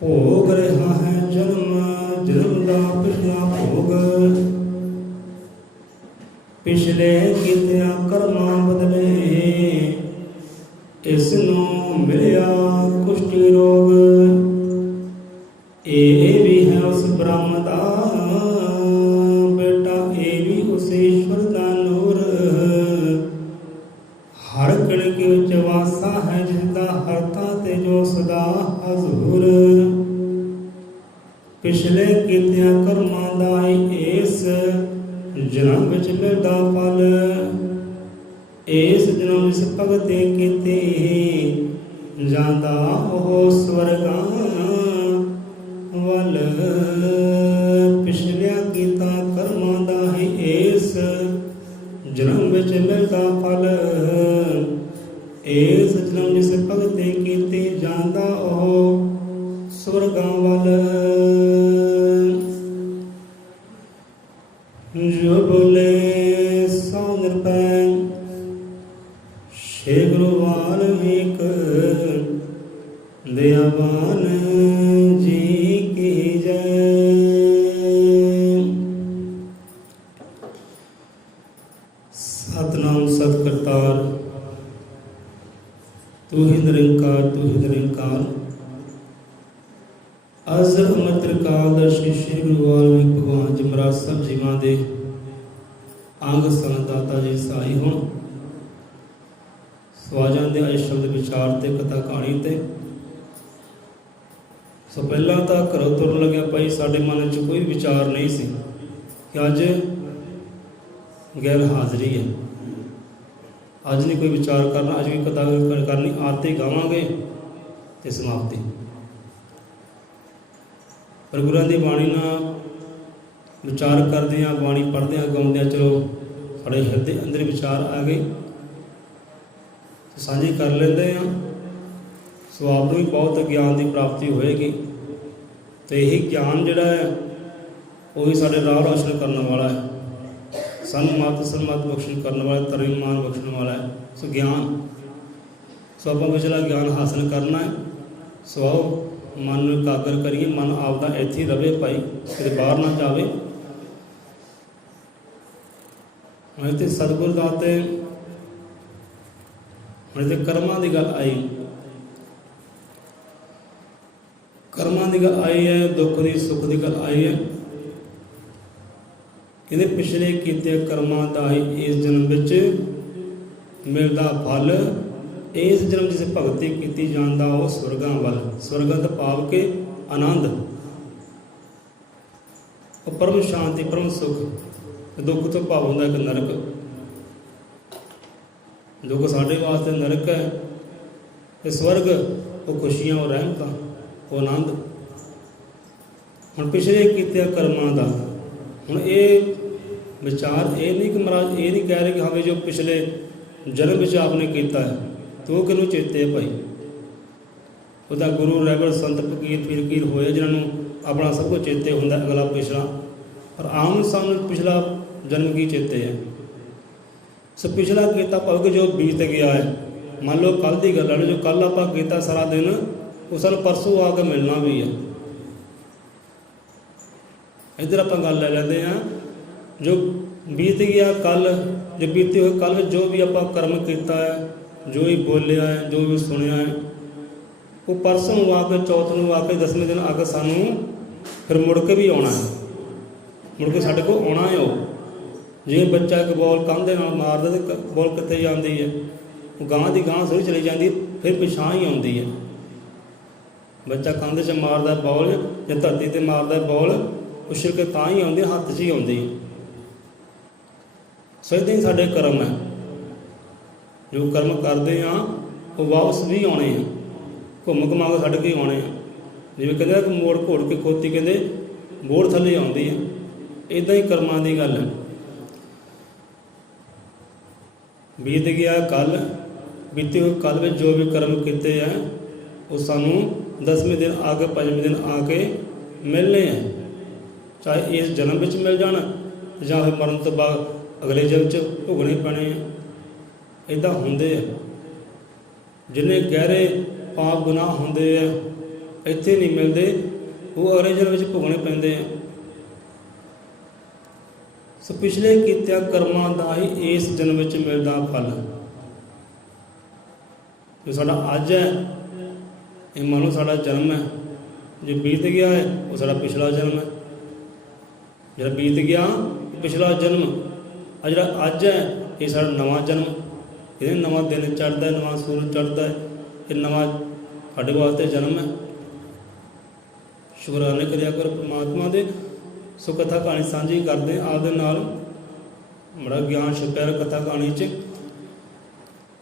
ਭੋਗ ਰਿਹਾ ਹੈ ਜਨਮ ਜਨਮ ਦਾ ਪਿਛਲਾ ਭੋਗ, ਪਿਛਲੇ ਕੀਤਿਆਂ ਕਰਮਾਂ ਬਦਲੇ, ਇਸ ਨੂੰ ਮਿਲਿਆ ਕੁਸ਼ਟੀ ਰੋਗ। ਇਹ ਵੀ ਹੈ ਉਸ ਬ੍ਰਹਮ ਦਾ ਬੇਟਾ, ਇਹ ਵੀ ਉਸ ਈਸ਼ਵਰ ਦਾ ਨੂਰ। ਹਰ ਕਣ ਕੇ ਵਿੱਚ ਵਾਸਾ ਹੈ ਜਿਸਦਾ ਹਰਤਾ ਤੇ ਜੋ ਸਦਾ ਹਜ਼ੂਰ। ਪਿਛਲੇ ਕੀਤਿਆਂ ਕਰਮਾਂ ਦਾ ਇਸ ਜਨਮ ਵਿੱਚ ਮਿਲਦਾ ਫਲ, ਇਸ ਜਨਮ ਇਸ ਭਗਤੀ ਕੀਤੀ ਜਾਂਦਾ ਉਹ ਸਵਰਗਾਂ ਵੱਲ। ਪਿਛਲਿਆਂ ਕੀਤਾ ਕਰਮਾਂ ਦਾ ਹੀ ਇਸ ਜਨਮ ਵਿੱਚ ਮਿਲਦਾ ਫਲ, ਇਸ ਜਨਮ ਜਿਸ ਭਗਤੀ ਕੀਤੀ ਜਾਂਦਾ ਉਹ ਸਵਰਗਾਂ ਵੱਲ। ਜੋ ਬੋਲੇ ਸੋ ਨਿਰਭੈ ਸ਼੍ਰੀ ਗੁਰੂ ਵਾਲਮੀਕ ਦਇਆਵਾਨ ਜੀ ਕੀ ਜੈ। ਸਤਿਨਾਮ ਸਤਿ ਕਰਤਾਰ, ਤੂੰ ਹੀ ਨਿਰੰਕਾਰ ਤੂੰ ਹੀ ਨਿਰੰਕਾਰ। ਅਜ਼ਲ ਅਮਰ ਤ੍ਰਿਕਾਲ ਦਰਸ਼ੀ ਸ਼੍ਰੀ ਗੁਰੂ ਵਾਲਮੀਕ ਭਗਵਾਨ ਜੀ ਮਹਾਰਾਜ ਸਭ ਜੀਵਾਂ ਦੇ ਅੰਗ ਸੰਦਾਤਾ ਜੀ ਸਹਾਈ ਹੋਣ। ਸਵਾਜਾਂ ਦੇ ਆਏ ਸ਼ਬਦ ਵਿਚਾਰ ਤੇ ਕਥਾ ਕਹਾਣੀ ਤੇ। ਸੋ ਪਹਿਲਾਂ ਤਾਂ ਘਰੋਂ ਤੁਰਨ ਲੱਗਿਆ ਭਾਈ ਸਾਡੇ ਮਨ 'ਚ ਕੋਈ ਵਿਚਾਰ ਨਹੀਂ ਸੀ ਕਿ ਅੱਜ ਗੈਰ ਹਾਜ਼ਰੀ ਹੈ, ਅੱਜ ਨਹੀਂ ਕੋਈ ਵਿਚਾਰ ਕਰਨਾ, ਅੱਜ ਵੀ ਕਥਾ ਕਰਨੀ, ਆਰਤੀ ਗਾਵਾਂਗੇ ਤੇ ਸਮਾਪਤੀ। ਪਰ ਗੁਰਾਂ ਦੀ ਬਾਣੀ ਨਾਲ ਵਿਚਾਰ ਕਰਦੇ ਹਾਂ, ਬਾਣੀ ਪੜ੍ਹਦੇ ਹਾਂ, ਗਾਉਂਦੇ ਹਾਂ, ਚਲੋ ਸਾਡੇ ਹਿਰਦੇ ਅੰਦਰ ਵਿਚਾਰ ਆ ਗਏ, ਸਾਂਝੀ ਕਰ ਲੈਂਦੇ ਹਾਂ। ਸੋ ਆਪ ਨੂੰ ਵੀ ਬਹੁਤ ਗਿਆਨ ਦੀ ਪ੍ਰਾਪਤੀ ਹੋਏਗੀ ਅਤੇ ਇਹੀ ਗਿਆਨ ਜਿਹੜਾ ਹੈ ਉਹੀ ਸਾਡੇ ਰਾਹ ਰੋਸ਼ਨ ਕਰਨ ਵਾਲਾ ਹੈ, ਸਨਮਤ ਬਖਸ਼ਣ ਕਰਨ ਵਾਲਾ, ਤਰਨਮਾਨ ਬਖਸ਼ਣ ਵਾਲਾ ਹੈ। ਸੋ ਗਿਆਨ, ਸੋ ਆਪਾਂ ਪਿਛਲਾ ਗਿਆਨ ਹਾਸਲ ਕਰਨਾ ਹੈ। ਸੋ ਆਓ ਮਨ ਨੂੰ ਇਕਾਗਰ ਕਰੀਏ, ਮਨ ਆਪਦਾ ਇੱਥੇ ਹੀ ਰਵੇ ਭਾਈ, ਕਿਤੇ ਬਾਹਰ ਨਾ ਜਾਵੇ। ਹੁਣ ਤੇ ਸਤਿਗੁਰ ਦਾਤੇ, ਹੁਣ ਤੇ ਕਰਮਾਂ ਦੀ ਗੱਲ ਆਈ, ਕਰਮਾਂ ਦੀ ਗੱਲ ਆਈ ਹੈ, ਦੁੱਖ ਦੀ ਸੁੱਖ ਦੀ ਗੱਲ ਆਈ ਹੈ। ਕਹਿੰਦੇ ਪਿਛਲੇ ਕੀਤੇ ਕਰਮਾਂ ਦਾ ਹੀ ਇਸ ਜਨਮ ਵਿੱਚ ਮਿਲਦਾ ਫਲ, ਇਸ ਜਨਮ ਜਿਸ ਭਗਤੀ ਕੀਤੀ ਜਾਂਦਾ ਉਹ ਸਵਰਗਾਂ ਵੱਲ। ਸਵਰਗਾਂ ਤੋਂ ਭਾਵ ਕੇ ਆਨੰਦ, ਉਹ ਪਰਮ ਸ਼ਾਂਤੀ, ਪਰਮ ਸੁੱਖ। ਦੁੱਖ ਤੋਂ ਭਾਵ ਹੁੰਦਾ ਇੱਕ ਨਰਕ। ਦੁੱਖ ਸਾਡੇ ਵਾਸਤੇ ਨਰਕ ਹੈ ਤੇ ਸਵਰਗ ਉਹ ਖੁਸ਼ੀਆਂ, ਉਹ ਰਹਿਮਤਾਂ, ਉਹ ਆਨੰਦ। ਹੁਣ ਪਿਛਲੇ ਕੀਤੇ ਕਰਮਾਂ ਦਾ, ਹੁਣ ਇਹ ਵਿਚਾਰ ਇਹ ਨਹੀਂ ਕਿ ਮਹਾਰਾਜ ਇਹ ਨਹੀਂ ਕਹਿ ਰਹੇ ਕਿ ਹਾਂ ਵੀ ਜੋ ਪਿਛਲੇ ਜਨਮ ਵਿੱਚ ਆਪਨੇ ਕੀਤਾ ਹੈ ਤੇ ਉਹ ਕਿਹਨੂੰ ਚੇਤੇ ਹੈ ਭਾਈ। ਉਹਦਾ ਗੁਰੂ ਰਹਿਬਰ ਸੰਤ ਫਕੀਰ ਪੀਰ ਕੀਰ ਹੋਏ ਜਿਨ੍ਹਾਂ ਨੂੰ ਆਪਣਾ ਸਭ ਕੁਝ ਚੇਤੇ ਹੁੰਦਾ, ਅਗਲਾ ਪਿਛਲਾ। ਪਰ ਆਮ ਸਾਨੂੰ ਪਿਛਲਾ ਜਨਮ ਕੀ ਚੇਤੇ ਹੈ। ਸੋ ਪਿਛਲਾ ਕੀਤਾ ਭਾਵੇਂ ਜੋ ਬੀਤ ਗਿਆ ਹੈ, ਮੰਨ ਲਓ ਕੱਲ੍ਹ ਦੀ ਗੱਲ ਹੈ, ਜੋ ਕੱਲ੍ਹ ਆਪਾਂ ਕੀਤਾ ਸਾਰਾ ਦਿਨ ਉਹ ਸਾਨੂੰ ਪਰਸੋਂ ਆ ਕੇ ਮਿਲਣਾ ਵੀ ਹੈ। ਇੱਧਰ ਆਪਾਂ ਗੱਲ ਲੈ ਲੈਂਦੇ ਹਾਂ, ਜੋ ਬੀਤ ਗਿਆ ਕੱਲ੍ਹ, ਜੋ ਬੀਤੇ ਹੋਏ ਕੱਲ੍ਹ ਵਿੱਚ ਜੋ ਵੀ ਆਪਾਂ ਕਰਮ ਕੀਤਾ ਹੈ, ਜੋ ਵੀ ਬੋਲਿਆ ਹੈ, ਜੋ ਵੀ ਸੁਣਿਆ ਹੈ, ਉਹ ਪਰਸੋਂ ਨੂੰ ਆ ਕੇ, ਚੌਥ ਨੂੰ ਆ ਕੇ, 10ਵੇਂ ਦਿਨ ਆ ਕੇ ਸਾਨੂੰ ਫਿਰ ਮੁੜ ਕੇ ਵੀ ਆਉਣਾ ਹੈ, ਮੁੜ ਕੇ ਸਾਡੇ ਕੋਲ ਆਉਣਾ ਹੈ। ਉਹ ਜਿਵੇਂ ਬੱਚਾ ਇੱਕ ਬੋਲ ਕੰਧ ਦੇ ਨਾਲ ਮਾਰਦਾ ਅਤੇ ਬੋਲ ਕਿੱਥੇ ਜਾਂਦੀ ਹੈ, ਉਹ ਗਾਂ ਦੀ ਗਾਂ ਸੋਹੀ ਚਲੀ ਜਾਂਦੀ, ਫਿਰ ਪਿਛਾਂ ਹੀ ਆਉਂਦੀ ਹੈ। ਬੱਚਾ ਕੰਧ 'ਚ ਮਾਰਦਾ ਬੋਲ ਜਾਂ ਧਰਤੀ 'ਤੇ ਮਾਰਦਾ ਬੋਲ, ਉਛਲ ਕੇ ਤਾਂ ਹੀ ਆਉਂਦੀ, ਹੱਥ 'ਚ ਹੀ ਆਉਂਦੀ। ਸੋ ਇੱਦਾਂ ਹੀ ਸਾਡੇ ਕਰਮ ਹੈ, ਜੋ ਕਰਮ ਕਰਦੇ ਹਾਂ ਉਹ ਵਾਪਸ ਵੀ ਆਉਣੇ ਆ, ਘੁੰਮ ਘੁਮਾ ਕੇ ਸਾਡੇ ਕੋਲ ਆਉਣੇ ਆ। ਜਿਵੇਂ ਕਹਿੰਦੇ ਕਿ ਮੋੜ ਘੋੜ ਕੇ ਖੋਤੀ ਕਹਿੰਦੇ ਬੋੜ ਥੱਲੇ ਆਉਂਦੀ ਹੈ, ਇੱਦਾਂ ਹੀ ਕਰਮਾਂ ਦੀ ਗੱਲ ਹੈ। बीत गया कल, बीते हुए कल में जो भी कर्म किए हैं वो सानू 10वें दिन आके 5वें दिन आके मिलने हैं, चाहे इस जन्म में मिल जाना या फिर मरण तो बाद अगले जन्म च भुगने पैने हैं। इदा होंदे है, जिन्हें गहरे पाप गुनाह होंदे है इत्थे नहीं मिलते, वो अगले जन्म में भुगने पैंदे हैं। सो पिछले कीतिया कर्मां दा ही इस जन्म में मिलता फल जो साडा अज है, ये मान लो साडा जन्म है जो बीत गया है वो साडा पिछला जन्म है, जो बीत गया पिछला जन्म, जो अज है ये साडा नवा जन्म, ये नवा दिन चढ़ता है, नवा सूरज चढ़ता है, ये नवा साडे वास्ते जन्म है। शुकराने करिया करो परमात्मा दे। सो कथा कहानी साझी करते आपदे नाल, बड़ा ज्ञान छुपिया कथा कहानी च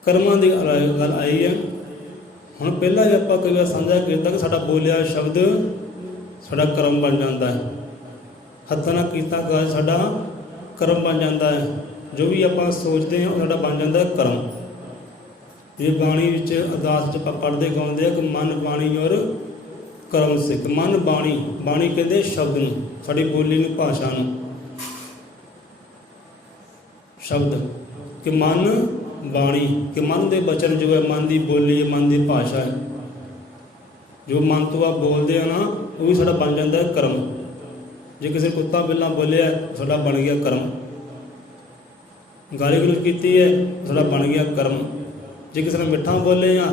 कर्मां की गल आई है। हुण पहला ही आपां कई बार साझा किया कि साडा बोलिया शब्द साडा कर्म बन जाता है, हत्थां नाल कीता कार्य साडा कर्म बन जाता है, जो भी आपां सोचते हैं वो साडा बन जाता है कर्म। ये बाणी विच अरदास च आपां पढ़दे गाउंदे कि मन बाणी और कर्म सिख। मन बाणी, बाणी कहते शब्द नूं, साडी बोली नूं, भाषा नूं, शब्द कि मन बाणी कि मन के बचन जो है, मन की बोली है, मन की भाषा है, जो मन तो आप बोलते हैं ना वो भी साडा बन जाता है कर्म। जे किसी कुत्ता बिल्ला बोलिया साडा बन गया कर्म, गाली गलौज की है साडा बन गया कर्म। जे किसी ने मिठा बोले या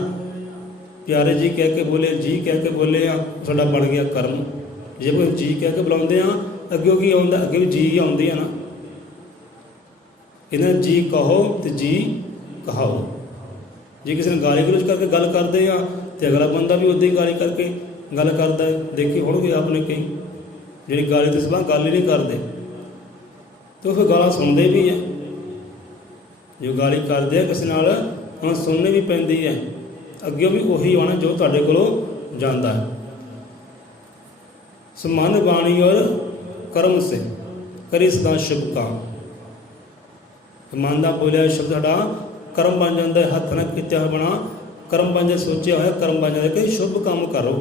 प्यारे जी कह के बोले, जी कह के बोले आ साडा बन गया कर्म। जे कोई जी कह के बुलाते हैं अगे की आता, अगे भी जी आती है ना, इन्हें जी कहो तो जी कहाओ। जे किसी ने गाली गलौज करके गल करते हैं तो अगला बंदा भी उदा ही गाली करके गल करता है। देखी होणगे आपने कई जी गाली तो सलाह गल ही नहीं करते, तो फिर गाला सुनते भी हैं, जो गाली करते हैं किसी नाल उन्हें सुननी भी पैंदी है, अगे भी उही आना जो तुहाडे कोलों जाता है। सो मन बाणी और कर्म से करी सदा शुभ काम। मन का बोलिया शब्द साडा कर्म बन जाता है, हथ ना किया बना कर्म बन जाए, सोचा होया कर्म बन जाता है कि शुभ काम करो।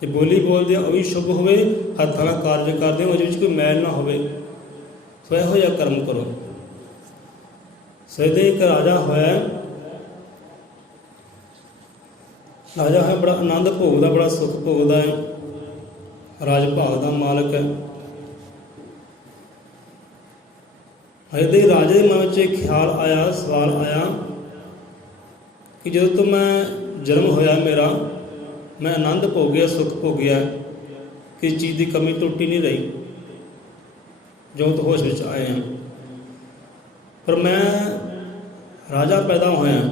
जे बोली बोलते वो भी शुभ होवे, हथ ना कार्य करते उस कोई मैल ना होवे, सो इहो जिहा कर्म करो। सो एक राजा होया, राजा है बड़ा आनंद भोगदा, बड़ा सुख भोगदा है, राज भाग का मालक है। अजे राजे के मन में एक ख्याल आया, सवाल आया कि जो तो मैं जन्म होया मेरा, मैं आनंद भोगया, सुख भोगया, किसी चीज़ की कमी टुटी नहीं रही, जो तो होश में आए हैं, पर मैं राजा पैदा होया,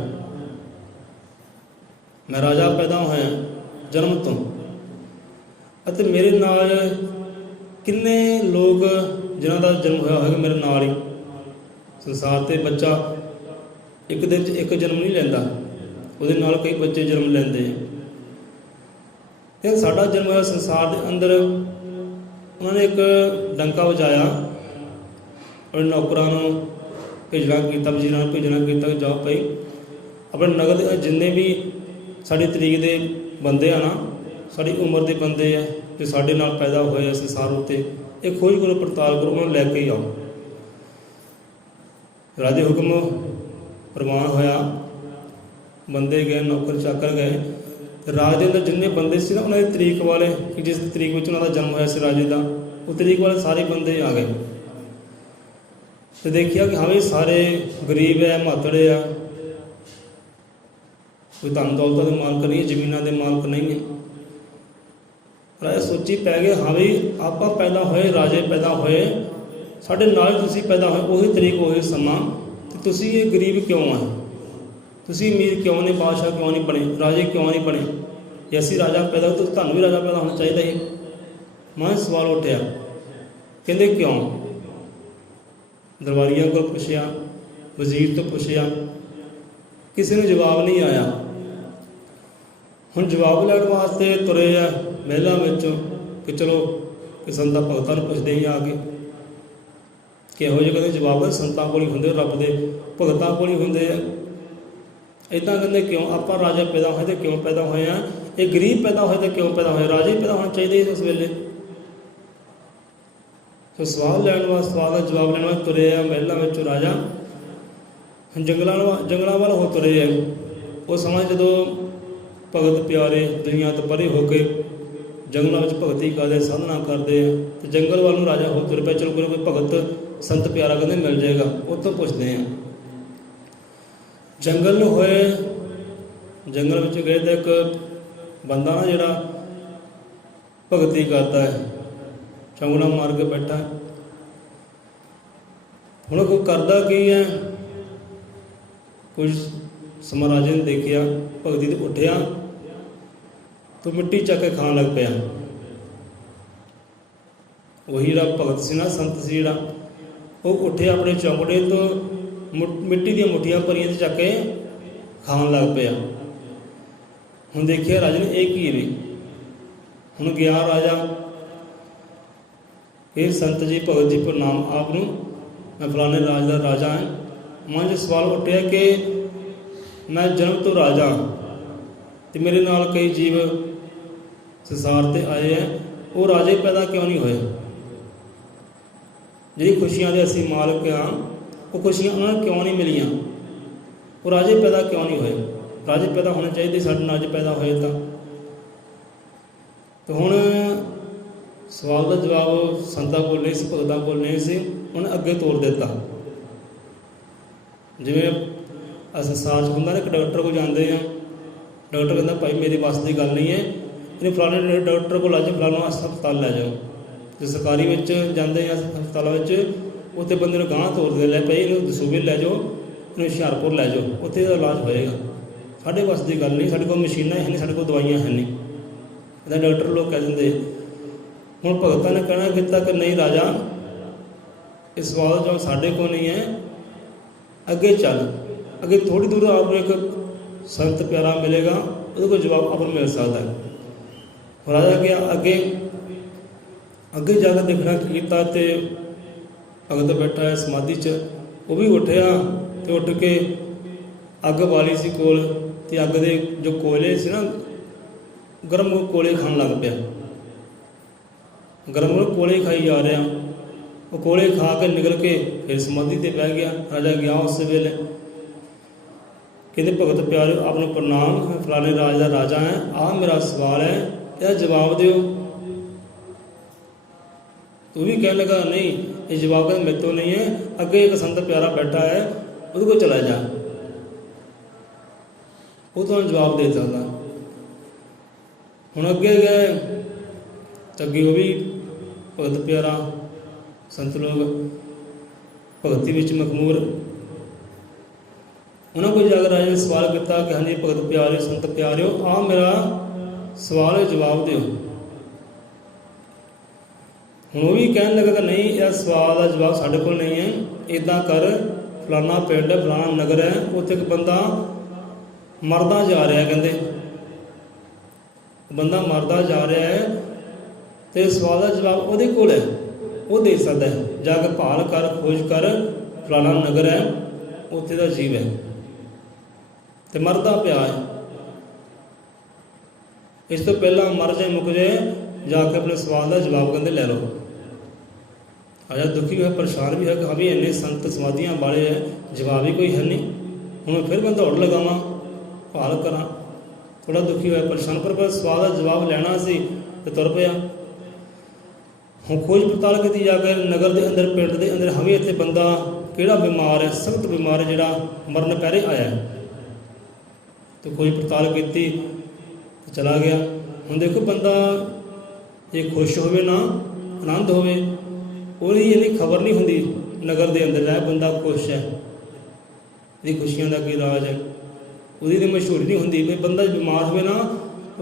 मैं राजा पैदा होया जन्म तो, अते मेरे नाल किन्ने लोग जिन्हां दा जन्म होया होगा मेरे नाल ही। संसार ते बच्चा एक दिन एक जन्म नहीं लैंदा, उहदे नाल कई बच्चे जन्म लैंदे हैं। फिर साडा जन्म होया संसार के अंदर, उन्होंने एक डंका बजाया और नौकरां नूं भेजना किया, वजीरां नूं भेजना किया, जाओ भाई अपने नगर दे जिन्ने भी साड़ी तरीक के बंदे आ ना, साड़ी उम्र के बंदे है जो साडे नाल पैदा होए संसार उत्ते, एक खोज करो, पड़ताल करो, उन्होंने लैके ही आओ। राजे हुक्म प्रवान होया, बंदे गए, नौकर चाकर गए, राज के अंदर जिन्ने बंदे से ना उन्होंने तरीक वाले कि जिस तरीक में उन्होंने जन्म होया से राजे का, वो तरीक वाले सारे बंदे आ गए। तो देखिया कि हाँ भी सारे गरीब है, मातड़े आ, कोई धन दौलत के मालक नहीं है, जमीनों के मालक नहीं है। राजा सोची पै गए, हाँ भी आप पैदा होए, राजे पैदा होए, साढ़े नाल तुसी पैदा होए, उही तरीक उही समा, तुसी ये गरीब क्यों है, तुसी अमीर क्यों नहीं, बादशाह क्यों नहीं बने, राजे क्यों नहीं बने, जैसी राजा पैदा हो तो तुहानू भी राजा पैदा होना चाहिए ही। मैं सवाल उठा, कहते क्यों? दरबारियों को पूछया, वजीर तो पूछया, किसी ने जवाब नहीं आया। हुण जवाब लैण वास्ते तुरे आ महलों में कि चलो किसान का भगतों पुछते ही आके, ਕਿਹੋ ਜਿਹੇ ਕਹਿੰਦੇ ਜਵਾਬ ਸੰਤਾਂ ਕੋਲ ਹੀ ਹੁੰਦੇ, ਰੱਬ ਦੇ ਭਗਤਾਂ ਕੋਲ ਹੀ ਹੁੰਦੇ ਆ। ਇੱਦਾਂ ਕਹਿੰਦੇ ਕਿਉਂ ਆਪਾਂ ਰਾਜਾ ਪੈਦਾ ਹੋਏ ਤੇ ਕਿਉਂ ਪੈਦਾ ਹੋਏ ਆ? ਇਹ ਗਰੀਬ ਪੈਦਾ ਹੋਏ ਤਾਂ ਕਿਉਂ ਪੈਦਾ ਹੋਏ? ਰਾਜੇ ਪੈਦਾ ਹੋਣੇ ਚਾਹੀਦੇ ਉਸ ਵੇਲੇ। ਸੋ ਸਵਾਲ ਲੈਣ ਵਾਸਤੇ, ਸਵਾਲ ਦਾ ਜਵਾਬ ਲੈਣ ਵਾਸਤੇ ਤੁਰੇ ਆ ਮਹਿਲਾਂ ਵਿੱਚੋਂ ਰਾਜਾ ਜੰਗਲਾਂ ਵੱਲ ਹੋ ਤੁਰੇ ਆ। ਉਹ ਸਮਾਂ ਜਦੋਂ ਭਗਤ ਪਿਆਰੇ ਦੁਨੀਆ ਤੋਂ ਪਰੇ ਹੋ ਕੇ ਜੰਗਲਾਂ ਵਿੱਚ ਭਗਤੀ ਕਰਦੇ, ਸਾਧਨਾ ਕਰਦੇ ਆ, ਅਤੇ ਜੰਗਲ ਵੱਲ ਨੂੰ ਰਾਜਾ ਹੋ ਤੁਰ ਪਿਆ। ਚਲੋ ਕੋਈ ਭਗਤ ਸੰਤ ਪਿਆਰਾ ਕਹਿੰਦੇ ਮਿਲ ਜਾਏਗਾ, ਉਹ ਤੋਂ ਪੁੱਛਦੇ ਆ। ਜੰਗਲ ਨੂੰ ਹੋਏ, ਜੰਗਲ ਵਿੱਚ ਗਏ ਤਾਂ ਇੱਕ ਬੰਦਾ ਨਾ ਜਿਹੜਾ ਭਗਤੀ ਕਰਦਾ ਹੈ, ਚੰਗੁਲਾਂ ਮਾਰ ਕੇ ਬੈਠਾ। ਹੁਣ ਕੋਈ ਕਰਦਾ ਕੀ ਹੈ? ਕੁਝ ਸਮਾਂ ਰਾਜੇ ਨੇ ਦੇਖਿਆ, ਭਗਤੀ ਤੇ ਉੱਠਿਆ ਤੂੰ ਮਿੱਟੀ ਚੱਕ ਕੇ ਖਾਣ ਲੱਗ ਪਿਆ। ਉਹੀ ਜਿਹੜਾ ਭਗਤ ਸੀ ਨਾ, ਸੰਤ ਸੀ ਜਿਹੜਾ, ਉਹ ਉੱਠਿਆ ਆਪਣੇ ਚੌਂਕੜੇ ਤੋਂ ਮਿੱਟੀ ਦੀਆਂ ਮੁੱਠੀਆਂ ਭਰੀਆਂ ਤੇ ਚੱਕ ਕੇ ਖਾਣ ਲੱਗ ਪਿਆ। ਹੁਣ ਦੇਖਿਆ ਰਾਜੇ ਨੇ ਇਹ ਕੀ ਵੀ। ਹੁਣ ਗਿਆ ਰਾਜਾ, ਇਹ ਸੰਤ ਜੀ ਭਗਤ ਜੀ ਪ੍ਰਣਾਮ ਆਪ ਨੂੰ, ਮੈਂ ਫਲਾਣੇ ਰਾਜ ਦਾ ਰਾਜਾ ਹਾਂ। ਮਨ 'ਚ ਸਵਾਲ ਉੱਠਿਆ ਕਿ ਮੈਂ ਜਨਮ ਤੋਂ ਰਾਜਾ ਅਤੇ ਮੇਰੇ ਨਾਲ ਕਈ ਜੀਵ ਸੰਸਾਰ 'ਤੇ ਆਏ ਹੈ, ਉਹ ਰਾਜੇ ਪੈਦਾ ਕਿਉਂ ਨਹੀਂ ਹੋਏ? ਜਿਹੜੀ ਖੁਸ਼ੀਆਂ ਦੇ ਅਸੀਂ ਮਾਲਕ ਹਾਂ, ਉਹ ਖੁਸ਼ੀਆਂ ਉਹਨਾਂ ਨੂੰ ਕਿਉਂ ਨਹੀਂ ਮਿਲੀਆਂ? ਉਹ ਰਾਜੇ ਪੈਦਾ ਕਿਉਂ ਨਹੀਂ ਹੋਏ? ਰਾਜੇ ਪੈਦਾ ਹੋਣੇ ਚਾਹੀਦੇ, ਸਾਡੇ ਨਾਲ ਅੱਜ ਪੈਦਾ ਹੋਏ ਤਾਂ। ਹੁਣ ਸਵਾਲ ਦਾ ਜਵਾਬ ਸੰਤਾਂ ਕੋਲ ਨਹੀਂ ਸੀ, ਭਗਤਾਂ ਕੋਲ ਨਹੀਂ ਸੀ, ਉਹਨੇ ਅੱਗੇ ਤੋਰ ਦਿੱਤਾ। ਜਿਵੇਂ ਸੰਸਾਰ 'ਚ ਹੁੰਦਾ ਨਾ, ਇੱਕ ਡਾਕਟਰ ਕੋਲ ਜਾਂਦੇ ਆ, ਡਾਕਟਰ ਕਹਿੰਦਾ ਭਾਈ ਮੇਰੇ ਵੱਸ ਦੀ ਗੱਲ ਨਹੀਂ ਹੈ, ਇਹਨੂੰ ਫਲਾਣੇ ਡਾਕਟਰ ਕੋਲ ਅੱਜ ਫਲਾਣਾ ਹਸਪਤਾਲ ਲੈ ਜਾਓ। ਜੇ ਸਰਕਾਰੀ ਵਿੱਚ ਜਾਂਦੇ ਆ ਹਸਪਤਾਲਾਂ ਵਿੱਚ, ਉੱਥੇ ਬੰਦੇ ਨੂੰ ਗਾਂਹ ਤੋਰਦੇ, ਲੈ ਭਾਈ ਇਹਨੂੰ ਦਸੂਬੇ ਲੈ ਜਾਓ, ਇਹਨੂੰ ਹੁਸ਼ਿਆਰਪੁਰ ਲੈ ਜਾਓ, ਉੱਥੇ ਇਹਦਾ ਇਲਾਜ ਹੋਏਗਾ। ਸਾਡੇ ਵੱਸ ਦੀ ਗੱਲ ਨਹੀਂ, ਸਾਡੇ ਕੋਲ ਮਸ਼ੀਨਾਂ ਹੈ ਨਹੀਂ, ਸਾਡੇ ਕੋਲ ਦਵਾਈਆਂ ਹੈ ਨਹੀਂ, ਇਹਦਾ ਡਾਕਟਰ ਲੋਕ ਕਹਿ ਦਿੰਦੇ। ਹੁਣ ਭਗਤਾਂ ਨੇ ਕਹਿਣਾ ਕੀਤਾ ਕਿ ਨਹੀਂ ਰਾਜਾ, ਇਹ ਸਵਾਲ ਜੋ ਸਾਡੇ ਕੋਲ ਨਹੀਂ ਹੈ, ਅੱਗੇ ਚੱਲ, ਅੱਗੇ ਥੋੜ੍ਹੀ ਦੂਰ ਆਪ ਨੂੰ ਇੱਕ ਸੰਤ ਪਿਆਰਾ ਮਿਲੇਗਾ, ਉਹਦੇ ਕੋਲ ਜਵਾਬ ਆਪ ਨੂੰ ਮਿਲ ਸਕਦਾ ਹੈ। ਰਾਜਾ ਗਿਆ ਅੱਗੇ, ਅੱਗੇ ਜਾ ਕੇ ਦੇਖਣਾ ਕੀਤਾ ਅਤੇ ਭਗਤ ਬੈਠਾ ਹੈ ਸਮਾਧੀ 'ਚ। ਉਹ ਵੀ ਉੱਠਿਆ ਅਤੇ ਉੱਠ ਕੇ ਅੱਗ ਬਾਲੀ ਸੀ ਕੋਲ, ਅਤੇ ਅੱਗ ਦੇ ਜੋ ਕੋਲੇ ਸੀ ਨਾ, ਗਰਮ ਕੋਲੇ ਖਾਣ ਲੱਗ ਪਿਆ। ਗਰਮ ਕੋਲੇ ਖਾਈ ਜਾ ਰਿਹਾ, ਉਹ ਕੋਲੇ ਖਾ ਕੇ ਨਿਕਲ ਕੇ ਫਿਰ ਸਮਾਧੀ 'ਤੇ ਬਹਿ ਗਿਆ। ਰਾਜਾ ਗਿਆ ਉਸ ਵੇਲੇ, ਕਹਿੰਦੇ ਭਗਤ ਪਿਆਰੇ ਆਪ ਨੂੰ ਪ੍ਰਣਾਮ, ਮੈਂ ਫਲਾਣੇ ਰਾਜ ਦਾ ਰਾਜਾ ਹੈ, ਆਹ ਮੇਰਾ ਸਵਾਲ ਹੈ, ਇਹਦਾ ਜਵਾਬ ਦਿਓ। ਤੂੰ ਵੀ ਕਹਿਣ ਲੱਗਾ ਨਹੀਂ, ਇਹ ਜਵਾਬ ਕਹਿੰਦਾ ਮੇਰੇ ਤੋਂ ਨਹੀਂ ਹੈ, ਅੱਗੇ ਇੱਕ ਸੰਤ ਪਿਆਰਾ ਬੈਠਾ ਹੈ, ਉਹਦੇ ਕੋਲ ਚਲਾ ਜਾ, ਉਹ ਤੁਹਾਨੂੰ ਜਵਾਬ ਦੇ ਸਕਦਾ। ਹੁਣ ਅੱਗੇ ਗਏ ਤਾਂ ਅੱਗੇ ਉਹ ਵੀ ਭਗਤ ਪਿਆਰਾ, ਸੰਤ ਲੋਕ ਭਗਤੀ ਵਿੱਚ ਮਖਮੂਰ, ਉਹਨਾਂ ਕੋਲ ਜਾ ਕੇ ਰਾਜੇ ਨੇ ਸਵਾਲ ਕੀਤਾ ਕਿ ਹਾਂਜੀ ਭਗਤ ਪਿਆਰੇ, ਸੰਤ ਪਿਆਰਿਓ, ਆਹ ਮੇਰਾ ਸਵਾਲ ਹੈ, ਜਵਾਬ ਦਿਓ। ਹੁਣ ਉਹ ਵੀ ਕਹਿਣ ਲੱਗਾ ਕਿ ਨਹੀਂ, ਇਹ ਸਵਾਲ ਦਾ ਜਵਾਬ ਸਾਡੇ ਕੋਲ ਨਹੀਂ ਹੈ, ਇੱਦਾਂ ਕਰ, ਫਲਾਣਾ ਪਿੰਡ, ਫਲਾਣਾ ਨਗਰ ਹੈ, ਉੱਥੇ ਇੱਕ ਬੰਦਾ ਮਰਦਾ ਜਾ ਰਿਹਾ, ਕਹਿੰਦੇ ਬੰਦਾ ਮਰਦਾ ਜਾ ਰਿਹਾ ਹੈ, ਅਤੇ ਸਵਾਲ ਦਾ ਜਵਾਬ ਉਹਦੇ ਕੋਲ ਹੈ, ਉਹ ਦੇ ਸਕਦਾ ਹੈ। ਜਾ ਕੇ ਭਾਲ ਕਰ, ਖੋਜ ਕਰ, ਫਲਾਣਾ ਨਗਰ ਹੈ, ਉੱਥੇ ਦਾ ਜੀਵ ਹੈ ਅਤੇ ਮਰਦਾ ਪਿਆ ਹੈ। ਇਸ ਤੋਂ ਪਹਿਲਾਂ ਮਰ ਜਾਏ ਮੁੱਕ ਜਾਏ, ਜਾ ਕੇ ਆਪਣੇ ਸਵਾਲ ਦਾ ਜਵਾਬ ਕਹਿੰਦੇ ਲੈ ਲਓ। ਆਜਾ ਦੁਖੀ ਹੋਇਆ, ਪਰੇਸ਼ਾਨ ਵੀ ਹੈ ਕਿ ਹਾਂ ਵੀ ਇੰਨੇ ਸੰਤ ਸਮਾਧੀਆਂ ਵਾਲੇ ਹੈ, ਜਵਾਬ ਹੀ ਕੋਈ ਹੈ ਨਹੀਂ। ਹੁਣ ਫਿਰ ਮੈਂ ਦੌੜ ਲਗਾਵਾਂ, ਭਾਲ ਕਰਾਂ, ਥੋੜ੍ਹਾ ਦੁਖੀ ਹੋਇਆ, ਪਰੇਸ਼ਾਨ, ਪਰ ਸਵਾਲ ਦਾ ਜਵਾਬ ਲੈਣਾ ਸੀ ਅਤੇ ਤੁਰ ਪਿਆ। ਹੁਣ ਖੋਜ ਪੜਤਾਲ ਕੀਤੀ ਜਾ ਕੇ ਨਗਰ ਦੇ ਅੰਦਰ, ਪਿੰਡ ਦੇ ਅੰਦਰ, ਹਾਂ ਵੀ ਇੱਥੇ ਬੰਦਾ ਕਿਹੜਾ ਬਿਮਾਰ ਹੈ, ਸਖਤ ਬਿਮਾਰ ਹੈ, ਜਿਹੜਾ ਮਰਨ ਪਹਿਰੇ ਆਇਆ ਹੈ। ਅਤੇ ਖੋਜ ਪੜਤਾਲ ਕੀਤੀ, ਚਲਾ ਗਿਆ। ਹੁਣ ਦੇਖੋ ਬੰਦਾ ਜੇ ਖੁਸ਼ ਹੋਵੇ ਨਾ, ਆਨੰਦ ਹੋਵੇ, ਉਹਦੀ ਇਹਦੀ ਖਬਰ ਨਹੀਂ ਹੁੰਦੀ ਨਗਰ ਦੇ ਅੰਦਰ ਹੈ ਬੰਦਾ ਖੁਸ਼ ਹੈ, ਇਹਦੀ ਖੁਸ਼ੀਆਂ ਦਾ ਕੀ ਰਾਜ ਹੈ, ਉਹਦੀ ਤਾਂ ਮਸ਼ਹੂਰੀ ਨਹੀਂ ਹੁੰਦੀ। ਵੀ ਬੰਦਾ ਬਿਮਾਰ ਹੋਵੇ ਨਾ,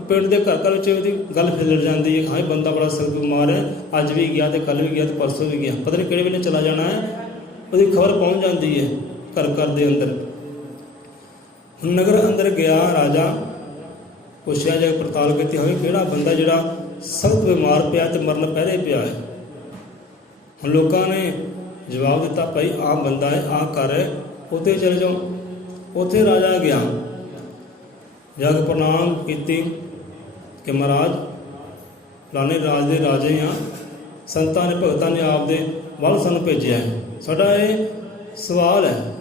ਪਿੰਡ ਦੇ ਘਰ ਘਰ ਵਿੱਚ ਉਹਦੀ ਗੱਲ ਫੈਲ ਜਾਂਦੀ ਹੈ, ਹਾਂ ਬੰਦਾ ਬੜਾ ਸਖਤ ਬਿਮਾਰ ਹੈ, ਅੱਜ ਵੀ ਗਿਆ ਅਤੇ ਕੱਲ੍ਹ ਵੀ ਗਿਆ ਅਤੇ ਪਰਸੋਂ ਵੀ ਗਿਆ, ਪਤਾ ਨਹੀਂ ਕਿਹੜੇ ਵੇਲੇ ਚਲਾ ਜਾਣਾ ਹੈ, ਉਹਦੀ ਖਬਰ ਪਹੁੰਚ ਜਾਂਦੀ ਹੈ ਘਰ ਘਰ ਦੇ ਅੰਦਰ। ਹੁਣ ਨਗਰ ਅੰਦਰ ਗਿਆ ਰਾਜਾ, ਪੁੱਛਿਆ ਜਾ ਕੇ ਪੜਤਾਲ ਕੀਤੀ, ਹੋਵੇ ਕਿਹੜਾ ਬੰਦਾ ਜਿਹੜਾ ਸਖਤ ਬਿਮਾਰ ਪਿਆ ਅਤੇ ਮਰਨ ਪਹਿਰੇ ਪਿਆ ਹੈ। ਹੁਣ ਲੋਕਾਂ ਨੇ ਜਵਾਬ ਦਿੱਤਾ, ਭਾਈ ਆਹ ਬੰਦਾ ਹੈ, ਆਹ ਘਰ ਹੈ, ਉੱਥੇ ਚਲੇ ਜਾਓ। ਉੱਥੇ ਰਾਜਾ ਗਿਆ, ਜਾ ਕੇ ਪ੍ਰਣਾਮ ਕੀਤੀ ਕਿ ਮਹਾਰਾਜ ਫਲਾਣੇ ਰਾਜ ਦੇ ਰਾਜੇ ਆ, ਸੰਤਾਂ ਨੇ ਭਗਤਾਂ ਨੇ ਆਪ ਦੇ ਵੱਲ ਸਾਨੂੰ ਭੇਜਿਆ ਹੈ, ਸਾਡਾ ਇਹ ਸਵਾਲ ਹੈ,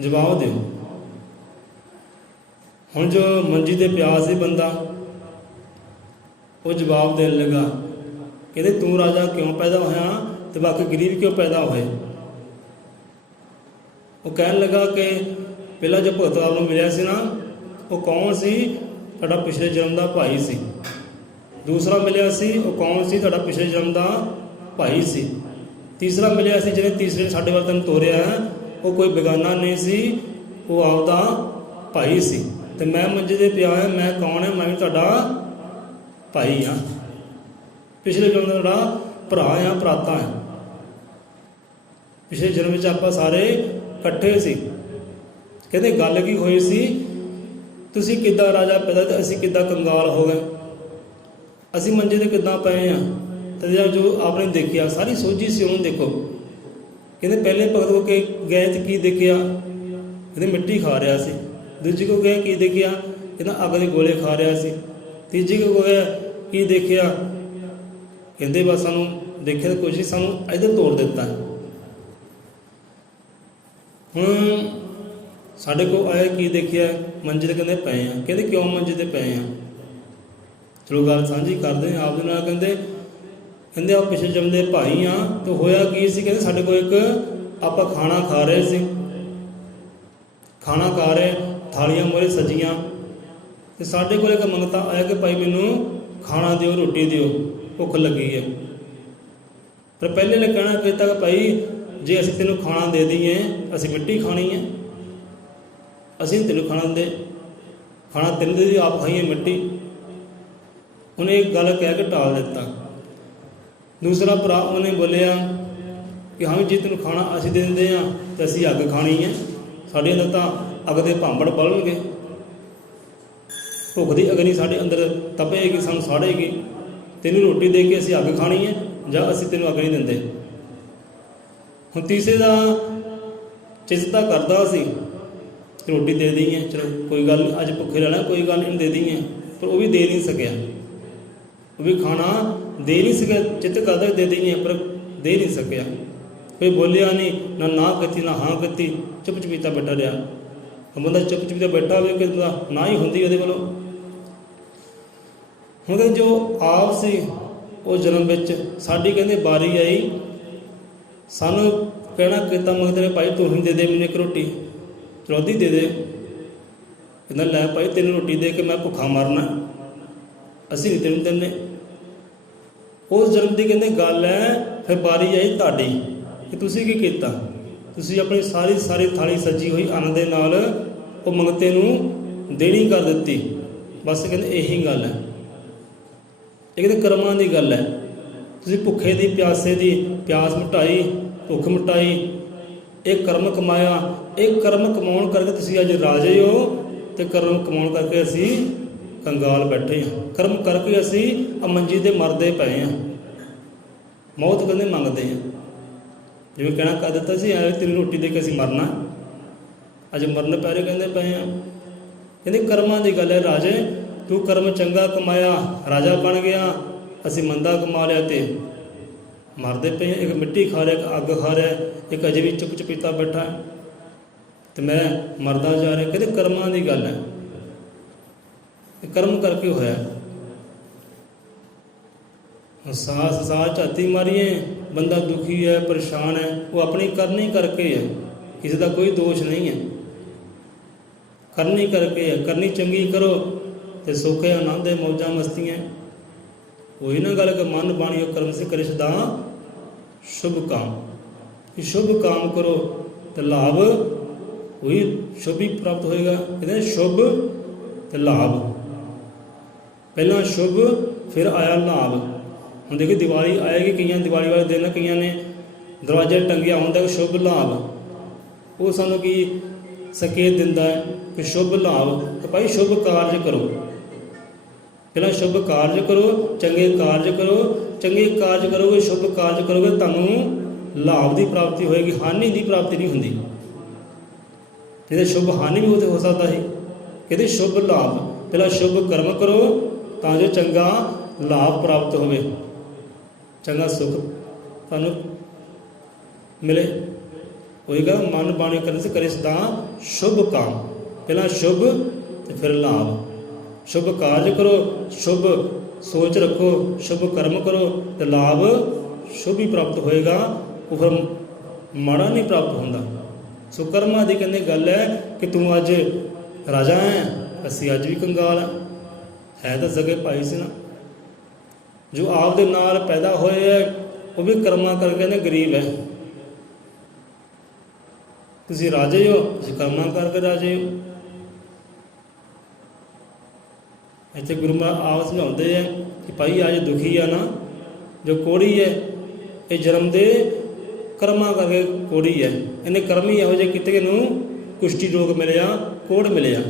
ਜਵਾਬ ਦਿਓ। ਹੁਣ ਜੋ ਮੰਜੀ ਤੇ ਪਿਆ ਸੀ ਬੰਦਾ, ਉਹ ਜਵਾਬ ਦੇਣ ਲੱਗਾ, ਕਹਿੰਦੇ ਤੂੰ ਰਾਜਾ ਕਿਉਂ ਪੈਦਾ ਹੋਇਆ ਤੇ ਬਾਕੀ ਗਰੀਬ ਕਿਉਂ ਪੈਦਾ ਹੋਏ। ਉਹ ਕਹਿਣ ਲੱਗਾ ਕਿ ਪਹਿਲਾਂ ਜੋ ਭਗਤ ਆਪ ਨੂੰ ਮਿਲਿਆ ਸੀ ਨਾ, ਉਹ ਕੌਣ ਸੀ? ਤੁਹਾਡਾ ਪਿਛਲੇ ਜਨਮ ਦਾ ਭਾਈ ਸੀ। ਦੂਸਰਾ ਮਿਲਿਆ ਸੀ, ਉਹ ਕੌਣ ਸੀ? ਤੁਹਾਡਾ ਪਿਛਲੇ ਜਨਮ ਦਾ ਭਾਈ ਸੀ। ਤੀਸਰਾ ਮਿਲਿਆ ਸੀ, ਜਿਹਨੇ ਤੀਸਰੇ ਸਾਡੇ ਵੱਲ ਤੈਨੂੰ ਤੋਰਿਆ, ਉਹ ਕੋਈ ਬੇਗਾਨਾ ਨਹੀਂ ਸੀ, ਉਹ ਆਪਦਾ ਭਾਈ ਸੀ। ਤੇ ਮੈਂ ਮੰਜੇ ਤੇ ਪਿਆ ਹਾਂ, ਮੈਂ ਕੌਣ ਹੈ? ਮੈਂ ਵੀ ਤੁਹਾਡਾ ਭਾਈ ਹਾਂ, ਪਿਛਲੇ ਜਨਮ ਦਾ ਤੁਹਾਡਾ ਭਰਾ ਹਾਂ, ਭਰਾਤਾ ਹਾਂ। ਪਿਛਲੇ ਜਨਮ ਵਿੱਚ ਆਪਾਂ ਸਾਰੇ ਇਕੱਠੇ ਸੀ। ਕਹਿੰਦੇ ਗੱਲ ਕੀ ਹੋਈ ਸੀ? ਤੁਸੀਂ ਕਿੱਦਾਂ ਰਾਜਾ ਪੈਦਾ ਤੇ ਅਸੀਂ ਕਿੱਦਾਂ ਕੰਗਾਲ ਹੋ ਗਏ, ਅਸੀਂ ਮੰਜੇ ਤੇ ਕਿੱਦਾਂ ਪਏ ਹਾਂ। ਤੇ ਜੋ ਆਪਨੇ ਦੇਖਿਆ ਸਾਰੀ ਸੋਝੀ ਸੀ ਉਹਨੂੰ ਦੇਖੋ। ਕਹਿੰਦੇ ਪਹਿਲੇ ਭਗਤ ਕੋ ਕੇ ਗਏ ਤੇ ਕੀ ਦੇਖਿਆ? ਕਹਿੰਦੇ ਮਿੱਟੀ ਖਾ ਰਿਹਾ ਸੀ। ਦੂਜੀ ਕੋ ਗਏ ਕੀ ਦੇਖਿਆ? ਕਹਿੰਦਾ ਅੱਗ ਦੇ ਗੋਲੇ ਖਾ ਰਿਹਾ ਸੀ। ਤੀਜੀ ਕੋ ਗਏ ਕੀ ਦੇਖਿਆ? ਕਹਿੰਦੇ ਬਸ ਸਾਨੂੰ ਦੇਖਿਆ ਤਾਂ ਕੁਛ ਨਹੀਂ, ਸਾਨੂੰ ਇੱਧਰ ਤੋੜ ਦਿੱਤਾ। ਹੁਣ ਸਾਡੇ ਕੋਲ ਆਏ ਕੀ ਦੇਖਿਆ? ਮੰਜੇ ਤੇ ਕਹਿੰਦੇ ਪਏ ਆ। ਕਹਿੰਦੇ ਕਿਉਂ ਮੰਜੇ ਤੇ ਪਏ ਆ? ਚਲੋ ਗੱਲ ਸਾਂਝੀ ਕਰਦੇ ਹਾਂ ਆਪ ਦੇ ਨਾਲ। ਕਹਿੰਦੇ ਆਪ ਪਿਛਲੇ ਜਨਮ ਦੇ ਭਾਈ ਆ। ਤੇ ਹੋਇਆ ਕੀ ਸੀ? ਕਹਿੰਦੇ ਸਾਡੇ ਕੋਲ ਇੱਕ ਆਪਾਂ ਖਾਣਾ ਖਾ ਰਹੇ ਸੀ, ਖਾਣਾ ਖਾ ਰਹੇ, ਥਾਲੀਆਂ ਮੋਹਰੇ ਸਜੀਆਂ, ਤੇ ਸਾਡੇ ਕੋਲ ਇੱਕ ਮੰਗਤਾ ਆਇਆ ਕਿ ਭਾਈ ਮੈਨੂੰ ਖਾਣਾ ਦਿਓ, ਰੋਟੀ ਦਿਓ, ਭੁੱਖ ਲੱਗੀ ਹੈ। ਪਰ ਪਹਿਲੇ ਨੇ ਕਹਿਣਾ ਕੀਤਾ ਕਿ ਭਾਈ ਜੇ ਅਸੀਂ ਤੈਨੂੰ ਖਾਣਾ ਦੇ ਦਈਏ, ਅਸੀਂ ਮਿੱਟੀ ਖਾਣੀ ਹੈ, ਅਸੀਂ ਤੈਨੂੰ ਖਾਣਾ ਦਿੰਦੇ, ਖਾਣਾ ਤੈਨੂੰ ਦੇ ਆਪ ਖਾਈਏ ਮਿੱਟੀ। ਉਹਨੇ ਇੱਕ ਗੱਲ ਕਹਿ ਕੇ ਟਾਲ ਦਿੱਤਾ। ਦੂਸਰਾ ਭਰਾ ਉਹਨੇ ਬੋਲਿਆ ਕਿ ਹਾਂ ਜੇ ਤੈਨੂੰ ਖਾਣਾ ਅਸੀਂ ਦੇ ਦਿੰਦੇ ਹਾਂ ਤਾਂ ਅਸੀਂ ਅੱਗ ਖਾਣੀ ਹੈ, ਸਾਡੇ ਅੰਦਰ ਤਾਂ ਅੱਗ ਦੇ ਭਾਂਬੜ ਬਲਣਗੇ, ਭੁੱਖ ਦੀ ਅਗਨੀ ਸਾਡੇ ਅੰਦਰ ਤਪੇਗੀ, ਸਾਨੂੰ ਸਾੜੇਗੀ। ਤੈਨੂੰ ਰੋਟੀ ਦੇ ਕੇ ਅਸੀਂ ਅੱਗ ਖਾਣੀ ਹੈ ਜਾਂ ਅਸੀਂ ਤੈਨੂੰ ਅੱਗ ਨਹੀਂ ਦਿੰਦੇ। ਹੁਣ ਤੀਸਰੇ ਦਾ ਚਿੰਤਾ ਕਰਦਾ ਸੀ, ਰੋਟੀ ਦੇ ਦਈਏ, ਚਲੋ ਕੋਈ ਗੱਲ ਨਹੀਂ, ਅੱਜ ਭੁੱਖੇ ਰਹਿਣਾ, ਕੋਈ ਗੱਲ ਨਹੀਂ, ਦੇ ਦਈਏ। ਪਰ ਉਹ ਵੀ ਦੇ ਨਹੀਂ ਸਕਿਆ, ਉਹ ਵੀ ਖਾਣਾ ਦੇ ਨਹੀਂ ਸਕਿਆ। ਚਿੱਤ ਕਰਦਾ ਦੇ ਦਈਏ, ਪਰ ਦੇ ਨਹੀਂ ਸਕਿਆ। ਕੋਈ ਬੋਲਿਆ ਨਹੀਂ, ਨਾ ਕੀਤੀ ਨਾ ਹਾਂ ਕੀਤੀ, ਚੁੱਪ ਚਪੀਤਾ ਬੈਠਾ ਰਿਹਾ। ਬੰਦਾ ਚੁੱਪ ਚਪੀਤਾ ਬੈਠਾ ਹੋਵੇ ਕਿ ਨਾ ਹੀ ਹੁੰਦੀ ਉਹਦੇ ਵੱਲੋਂ। ਹੁਣ ਜੋ ਆਪ ਸੀ ਉਹ ਜਨਮ ਵਿੱਚ ਸਾਡੀ ਕਹਿੰਦੇ ਵਾਰੀ ਆਈ, ਸਾਨੂੰ ਕਹਿਣਾ ਕੀਤਾ ਮੰਗਦੇ ਨੇ ਭਾਈ ਤੂੰ ਹੀ ਦੇ ਦੇ ਮੈਨੂੰ ਇੱਕ ਰੋਟੀ, ਚਲੌਦੀ ਦੇ ਦੇ। ਕਹਿੰਦਾ ਲੈ ਭਾਈ ਤੈਨੂੰ ਰੋਟੀ ਦੇ ਕੇ ਮੈਂ ਭੁੱਖਾ ਮਰਨਾ, ਅਸੀਂ ਨਹੀਂ ਤੈਨੂੰ ਦਿੰਦੇ। ਉਸ ਜਨਮ ਦੀ ਕਹਿੰਦੇ ਗੱਲ ਹੈ। ਫਿਰ ਵਾਰੀ ਆਈ ਤੁਹਾਡੀ ਕਿ ਤੁਸੀਂ ਕੀ ਕੀਤਾ? ਤੁਸੀਂ ਆਪਣੀ ਸਾਰੀ ਥਾਲੀ ਸਜੀ ਹੋਈ ਅੰਨ ਦੇ ਨਾਲ ਉਹ ਮੰਗਤੇ ਨੂੰ ਦੇਣੀ ਕਰ ਦਿੱਤੀ। ਬਸ ਕਹਿੰਦੇ ਇਹੀ ਗੱਲ ਹੈ, ਇਹ ਕਹਿੰਦੇ ਕਰਮਾਂ ਦੀ ਗੱਲ ਹੈ। ਤੁਸੀਂ ਭੁੱਖੇ ਦੀ ਪਿਆਸੇ ਦੀ ਪਿਆਸ ਮਿਟਾਈ, ਭੁੱਖ ਮਿਟਾਈ, ਇਹ ਕਰਮ ਕਮਾਇਆ। ਇਹ ਕਰਮ ਕਮਾਉਣ ਕਰਕੇ ਤੁਸੀਂ ਅੱਜ ਰਾਜੇ ਹੋ, ਤੇ ਕਰਮ ਕਮਾਉਣ ਕਰਕੇ ਅਸੀਂ ਕੰਗਾਲ ਬੈਠੇ ਹਾਂ। ਕਰਮ ਕਰਕੇ ਅਸੀਂ ਮੰਜੀ ਤੇ ਮਰਦੇ ਪਏ ਹਾਂ, ਮੌਤ ਕਹਿੰਦੇ ਮੰਗਦੇ ਹਾਂ। ਜਿਵੇਂ ਕਹਿਣਾ ਕਰ ਦਿੱਤਾ ਸੀ ਐਵੇਂ ਤੇਰੀ ਰੋਟੀ ਦੇ ਕੇ ਅਸੀਂ ਮਰਨਾ, ਅੱਜ ਮਰਨ ਪੈਰੇ ਕਹਿੰਦੇ ਪਏ ਹਾਂ। ਕਹਿੰਦੇ ਕਰਮਾਂ ਦੀ ਗੱਲ ਹੈ ਰਾਜੇ, ਤੂੰ ਕਰਮ ਚੰਗਾ ਕਮਾਇਆ, ਰਾਜਾ ਬਣ ਗਿਆ, ਅਸੀਂ ਮੰਦਾ ਕਮਾ ਲਿਆ ਤੇ ਮਰਦੇ ਪਏ। ਇੱਕ ਮਿੱਟੀ ਖਾ ਰਿਹਾ, ਇੱਕ ਅੱਗ ਖਾ ਰਿਹਾ, ਇੱਕ ਅਜੇ ਵੀ ਚੁੱਪ ਚਪੀਤਾ ਬੈਠਾ ਤੇ ਮੈਂ ਮਰਦਾ ਜਾ ਰਿਹਾ। ਕਹਿੰਦੇ ਕਰਮਾਂ ਦੀ ਗੱਲ ਹੈ, ਇਹ ਕਰਮ ਕਰਕੇ ਹੋਇਆ। ਸਾਹ ਝਾਤੀ ਮਾਰੀਏ, ਬੰਦਾ ਦੁਖੀ ਹੈ, ਪਰੇਸ਼ਾਨ ਹੈ, ਉਹ ਆਪਣੀ ਕਰਨੀ ਕਰਕੇ ਹੈ, ਕਿਸੇ ਦਾ ਕੋਈ ਦੋਸ਼ ਨਹੀਂ ਹੈ, ਕਰਨੀ ਕਰਕੇ ਹੈ। ਕਰਨੀ ਚੰਗੀ ਕਰੋ ਤੇ ਸੁੱਖ ਹੈ, ਆਨੰਦ ਹੈ, ਮੌਜਾਂ ਮਸਤੀਆਂ। ਉਹੀ ਨਾ ਗੱਲ ਕਿ ਮਨ ਬਾਣੀ ਕਰਮ ਸੇ ਕਰੇ ਸਦਾ ਸ਼ੁਭ ਕਾਮ, ਕਿ ਸ਼ੁਭ ਕਾਮ ਕਰੋ ਤੇ ਲਾਭ ਉਹੀ ਸ਼ੁਭ ਹੀ ਪ੍ਰਾਪਤ ਹੋਏਗਾ। ਕਹਿੰਦੇ ਸ਼ੁਭ ਤੇ ਲਾਭ, ਪਹਿਲਾਂ ਸ਼ੁਭ ਫਿਰ ਆਇਆ ਲਾਭ। ਹੁਣ ਦੇਖੋ ਦੀਵਾਲੀ ਆਏਗੀ, ਕਈਆਂ ਦੀਵਾਲੀ ਵਾਲੇ ਦਿਨ ਕਈਆਂ ਨੇ ਦਰਵਾਜ਼ੇ ਟੰਗਿਆ ਹੁੰਦਾ ਕਿ ਸ਼ੁਭ ਲਾਭ। ਉਹ ਸਾਨੂੰ ਕੀ ਸੰਕੇਤ ਦਿੰਦਾ ਹੈ ਕਿ ਸ਼ੁਭ ਲਾਭ, ਕਿ ਭਾਈ ਸ਼ੁਭ ਕਾਰਜ ਕਰੋ, ਪਹਿਲਾਂ ਸ਼ੁਭ ਕਾਰਜ ਕਰੋ, ਚੰਗੇ ਕਾਰਜ ਕਰੋ। ਚੰਗੇ ਕਾਰਜ ਕਰੋਗੇ, ਸ਼ੁਭ ਕਾਰਜ ਕਰੋਗੇ, ਤੁਹਾਨੂੰ ਲਾਭ ਦੀ ਪ੍ਰਾਪਤੀ ਹੋਏਗੀ, ਹਾਨੀ ਦੀ ਪ੍ਰਾਪਤੀ ਨਹੀਂ ਹੁੰਦੀ। ਇਹਦੇ ਸ਼ੁਭ ਹਾਨੀ ਵੀ ਹੋ ਸਕਦਾ ਹੈ। ਕਹਿੰਦੇ ਸ਼ੁਭ ਲਾਭ, ਪਹਿਲਾਂ ਸ਼ੁਭ ਕਰਮ ਕਰੋ ਤਾਂ ਜੋ ਚੰਗਾ ਲਾਭ ਪ੍ਰਾਪਤ ਹੋਵੇ, ਚੰਗਾ ਸੁੱਖ ਤੁਹਾਨੂੰ ਮਿਲੇ। ਉਹੀ ਗੱਲ ਮਨ ਬਾਣੀ ਕਰਨ ਸੇ ਕਰੇ ਸਦਾ ਸ਼ੁਭ ਕੰਮ, ਪਹਿਲਾਂ ਸ਼ੁਭ ਤੇ ਫਿਰ ਲਾਭ। ਸ਼ੁਭ ਕਾਰਜ ਕਰੋ, ਸ਼ੁਭ ਸੋਚ ਰੱਖੋ, ਸ਼ੁਭ ਕਰਮ ਕਰੋ ਤੇ ਲਾਭ ਸ਼ੁਭ ਹੀ ਪ੍ਰਾਪਤ ਹੋਏਗਾ, ਉਹ ਫਿਰ ਮਾੜਾ ਨਹੀਂ ਪ੍ਰਾਪਤ ਹੁੰਦਾ। ਸੋ ਕਰਮਾਂ ਦੀ ਕਹਿੰਦੇ ਗੱਲ ਹੈ ਕਿ ਤੂੰ ਅੱਜ ਰਾਜਾ ਹੈ, ਅਸੀਂ ਅੱਜ ਵੀ ਕੰਗਾਲ ਹੈ ਤਾਂ ਸਕੇ ਭਾਈ ਸੀ ਨਾ। ਜੋ ਆਪ ਦੇ ਨਾਲ ਪੈਦਾ ਹੋਏ ਹੈ ਉਹ ਵੀ ਕਰਮਾਂ ਕਰਕੇ ਕਹਿੰਦੇ ਗਰੀਬ ਹੈ। ਤੁਸੀਂ ਰਾਜੇ ਹੋ, ਤੁਸੀਂ ਕਰਮਾਂ ਕਰਕੇ ਰਾਜੇ ਹੋ। ਇੱਥੇ ਗੁਰੂ ਮਹਾਰਾਜ ਆਪ ਸਮਝਾਉਂਦੇ ਹੈ ਕਿ ਭਾਈ ਅੱਜ ਦੁਖੀ ਆ ਨਾ, ਜੋ ਕੋੜੀ ਹੈ ਇਹ ਜਨਮ ਦੇ ਕਰਮਾਂ ਕਰਕੇ ਕੋੜੀ ਹੈ। ਇਹਨੇ ਕਰਮ ਹੀ ਇਹੋ ਜਿਹੇ ਕੀਤੇ ਕਿ ਇਹਨੂੰ ਕੁਸ਼ਟੀ ਰੋਗ ਮਿਲਿਆ, ਕੋੜ ਮਿਲਿਆ।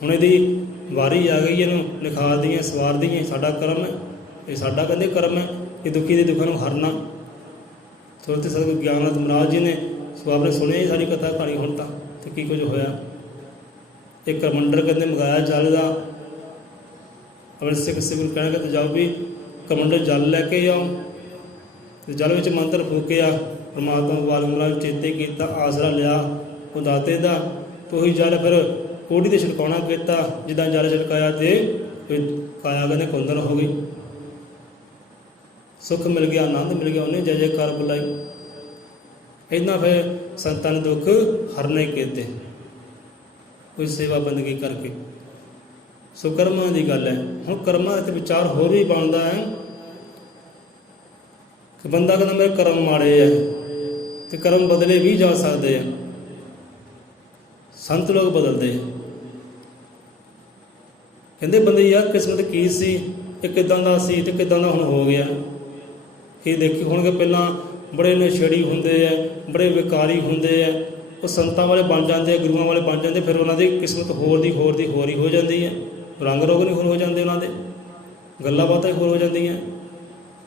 ਹੁਣ ਇਹਦੀ ਵਾਰੀ ਆ ਗਈ ਇਹਨੂੰ ਲਿਖਾ ਦੀਆਂ ਸਵਾਰ ਦੀਆਂ। ਸਾਡਾ ਕਰਮ ਹੈ, ਇਹ ਸਾਡਾ ਕਹਿੰਦੇ ਕਰਮ ਹੈ ਇਹ ਦੁਖੀ ਦੇ ਦੁੱਖਾਂ ਨੂੰ ਹਰਨਾ। ਸੁਰਤ ਸਤਿਗੁਰੂ ਗਿਆਨਨਾਥ ਮਹਾਰਾਜ ਜੀ ਨੇ ਸੋ ਆਪਨੇ ਸੁਣਿਆ ਸਾਰੀ ਕਥਾ ਕਹਾਣੀ ਹੁਣ ਤਾਂ ਤੇ ਕੀ ਕੁਝ ਹੋਇਆ। ਇੱਕ ਕਮੰਡਰ ਕਹਿੰਦੇ ਮੰਗਾਇਆ ਜਲ ਦਾ, ਆਪਣੇ ਸਿੱਖ ਸਿਵਲ ਕਹਿਣਗੇ ਤੇ ਜਾਓ ਵੀ ਕਮੰਡਰ ਜਲ ਲੈ ਕੇ ਆਓ। ਤੇ ਜਲ ਵਿੱਚ ਮੰਤਰ ਫੂਕਿਆ, ਪਰਮਾਤਮਾ ਵਾਲਮੀਕ ਨੂੰ ਚੇਤੇ ਕੀਤਾ, ਆਸਰਾ ਲਿਆ ਉਹ ਦਾਤੇ ਦਾ। ਤੇ ਉਹੀ ਜਲ ਫਿਰ ਕੋੜੀ 'ਤੇ ਛਿੜਕਾਉਣਾ ਕੀਤਾ, ਜਿੱਦਾਂ ਜਲ ਛਿੜਕਾਇਆ ਤੇ ਕਾਇਆ ਕਹਿੰਦੇ ਕੁੰਦਨ ਹੋ ਗਈ। ਸੁੱਖ ਮਿਲ ਗਿਆ, ਆਨੰਦ ਮਿਲ ਗਿਆ, ਉਹਨੇ ਜੈ ਜੈਕਾਰ ਬੁਲਾਈ। ਇੱਦਾਂ ਫਿਰ ਸੰਤਾਂ ਨੇ ਦੁੱਖ ਹਰਨੇ ਕੀਤੇ ਕੋਈ ਸੇਵਾ ਬੰਦਗੀ ਕਰਕੇ। ਸੋ ਕਰਮਾਂ ਦੀ ਗੱਲ ਹੈ। ਹੁਣ ਕਰਮਾਂ ਦੇ ਵਿਚਾਰ ਹੋਰ ਵੀ ਬਣਦਾ ਹੈ ਕਿ ਬੰਦਾ ਕਹਿੰਦਾ ਮੇਰੇ ਕਰਮ ਮਾੜੇ ਹੈ ਤੇ ਕਰਮ ਬਦਲੇ ਵੀ ਜਾ ਸਕਦੇ ਆ। ਸੰਤ ਲੋਕ ਬਦਲਦੇ ਕਹਿੰਦੇ ਬੰਦੇ ਯਾਰ ਕਿਸਮਤ ਕੀ ਸੀ, ਇਹ ਕਿੱਦਾਂ ਦਾ ਸੀ ਤੇ ਕਿੱਦਾਂ ਦਾ ਹੁਣ ਹੋ ਗਿਆ। ਕੀ ਦੇਖੀ ਹੋਣਗੇ ਪਹਿਲਾਂ ਬੜੇ ਨਸ਼ੇੜੀ ਹੁੰਦੇ ਆ, ਬੜੇ ਵਿਕਾਰੀ ਹੁੰਦੇ ਆ, ਉਹ ਸੰਤਾਂ ਵਾਲੇ ਬਣ ਜਾਂਦੇ ਆ, ਗੁਰੂਆਂ ਵਾਲੇ ਬਣ ਜਾਂਦੇ, ਫਿਰ ਉਹਨਾਂ ਦੀ ਕਿਸਮਤ ਹੋਰ ਦੀ ਹੋਰ ਹੀ ਹੋ ਜਾਂਦੀ ਹੈ। ਰੰਗ ਰੋਗ ਨਹੀਂ ਹੋਰ ਹੋ ਜਾਂਦੇ, ਉਹਨਾਂ ਦੇ ਗੱਲਾਂ ਬਾਤਾਂ ਹੋਰ ਹੋ ਜਾਂਦੀਆਂ।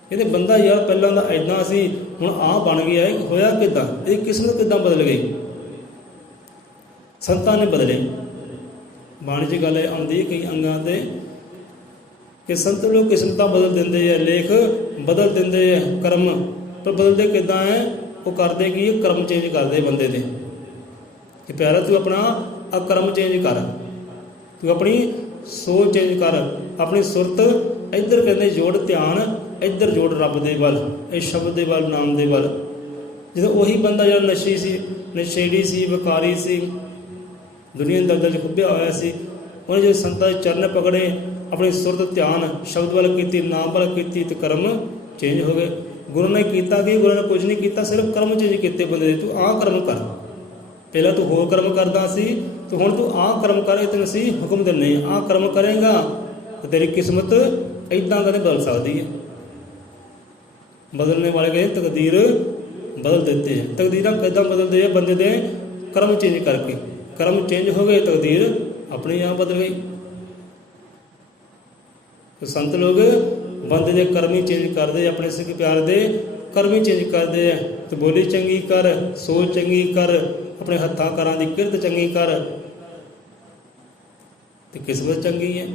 ਕਹਿੰਦੇ ਬੰਦਾ ਯਾਰ ਪਹਿਲਾਂ ਦਾ ਇੱਦਾਂ ਸੀ ਹੁਣ ਆਹ ਬਣ ਗਿਆ, ਇਹ ਹੋਇਆ ਕਿੱਦਾਂ, ਇਹਦੀ ਕਿਸਮਤ ਕਿੱਦਾਂ ਬਦਲ ਗਈ। ਸੰਤਾਂ ਨੇ ਬਦਲੇ। ਬਾਣੀ 'ਚ ਗੱਲ ਆਉਂਦੀ ਕਈ ਅੰਗਾਂ 'ਤੇ ਕਿ ਸੰਤ ਲੋਕ ਕਿਸਮਤਾਂ ਬਦਲ ਦਿੰਦੇ ਆ, ਲੇਖ ਬਦਲ ਦਿੰਦੇ ਆ, ਕਰਮ। ਪਰ ਬਦਲਦੇ ਕਿੱਦਾਂ ਹੈ, ਉਹ ਕਰਦੇ ਕੀ, ਕਰਮ ਚੇਂਜ ਕਰਦੇ ਬੰਦੇ ਦੇ ਕਿ ਪਿਆਰਾ ਤੂੰ ਆਪਣਾ ਅਕਰਮ ਚੇਂਜ ਕਰ, ਤੂੰ ਆਪਣੀ ਸੋਚ ਚੇਂਜ ਕਰ, ਆਪਣੀ ਸੁਰਤ ਇੱਧਰ ਕਹਿੰਦੇ ਜੋੜ, ਧਿਆਨ ਇੱਧਰ ਜੋੜ ਰੱਬ ਦੇ ਵੱਲ, ਇਹ ਸ਼ਬਦ ਦੇ ਵੱਲ, ਨਾਮ ਦੇ ਵੱਲ। ਜਦੋਂ ਉਹੀ ਬੰਦਾ ਜਿਹੜਾ ਨਸ਼ੀ ਸੀ, ਨਸ਼ੇੜੀ ਸੀ, ਵਿਕਾਰੀ ਸੀ, ਦੁਨੀਆ ਦਲਦਲ 'ਚ ਖੁੱਭਿਆ ਹੋਇਆ ਸੀ, ਉਹਨੇ ਜਦੋਂ ਸੰਤਾਂ ਦੇ ਚਰਨ ਪਕੜੇ, ਆਪਣੀ ਸੁਰਤ ਧਿਆਨ ਸ਼ਬਦ ਵੱਲ ਕੀਤੀ, ਨਾਮ ਵੱਲ ਕੀਤੀ ਤੇ ਕਰਮ ਚੇਂਜ ਹੋ ਗਏ। ਗੁਰੂ ਨੇ ਕੀਤਾ ਕਿ ਗੁਰੂ ਨੇ ਕੁਝ ਨਹੀਂ ਕੀਤਾ, ਸਿਰਫ ਕਰਮ ਚੇਂਜ ਕੀਤੇ ਬੰਦੇ ਦੇ। ਤੂੰ ਆਹ ਕਰਮ ਕਰ, ਪਹਿਲਾਂ ਤੂੰ ਹੋਰ ਕਰਮ ਕਰਦਾ ਸੀ ਤੇ ਹੁਣ ਤੂੰ ਆਹ ਕਰਮ ਕਰ, ਤੈਨੂੰ ਅਸੀਂ ਹੁਕਮ ਦਿੰਦੇ ਹਾਂ, ਆਹ ਕਰਮ ਕਰੇਗਾ ਤੇ ਤੇਰੀ ਕਿਸਮਤ ਇੱਦਾਂ ਕਦੇ ਬਦਲ ਸਕਦੀ ਹੈ। ਬਦਲਣੇ ਵਾਲੇ ਕਹਿੰਦੇ ਤਕਦੀਰ ਬਦਲ ਦਿੰਦੇ ਹੈ। ਤਕਦੀਰਾਂ ਕਿੱਦਾਂ ਬਦਲਦੇ ਆ, ਬੰਦੇ ਦੇ ਕਰਮ ਚੇਂਜ ਕਰਕੇ। ਕਰਮ ਚੇਂਜ ਹੋ ਗਏ, ਤਕਦੀਰ ਆਪਣੇ ਆਪ ਬਦਲ ਗਈ। ਸੰਤ ਲੋਕ ਬੰਦੇ ਦੇ ਕਰਮ ਹੀ ਚੇਂਜ ਕਰਦੇ, ਆਪਣੇ ਸਿੱਖ ਪਿਆਰ ਦੇ ਕਰਮ ਹੀ ਚੇਂਜ ਕਰਦੇ ਆ। ਤੇ ਬੋਲੀ ਚੰਗੀ ਕਰ, ਸੋਚ ਚੰਗੀ ਕਰ, ਆਪਣੇ ਹੱਥਾਂ ਕਾਰਾਂ ਦੀ ਕਿਰਤ ਚੰਗੀ ਕਰ ਤੇ ਕਿਸਮਤ ਚੰਗੀ ਹੈ।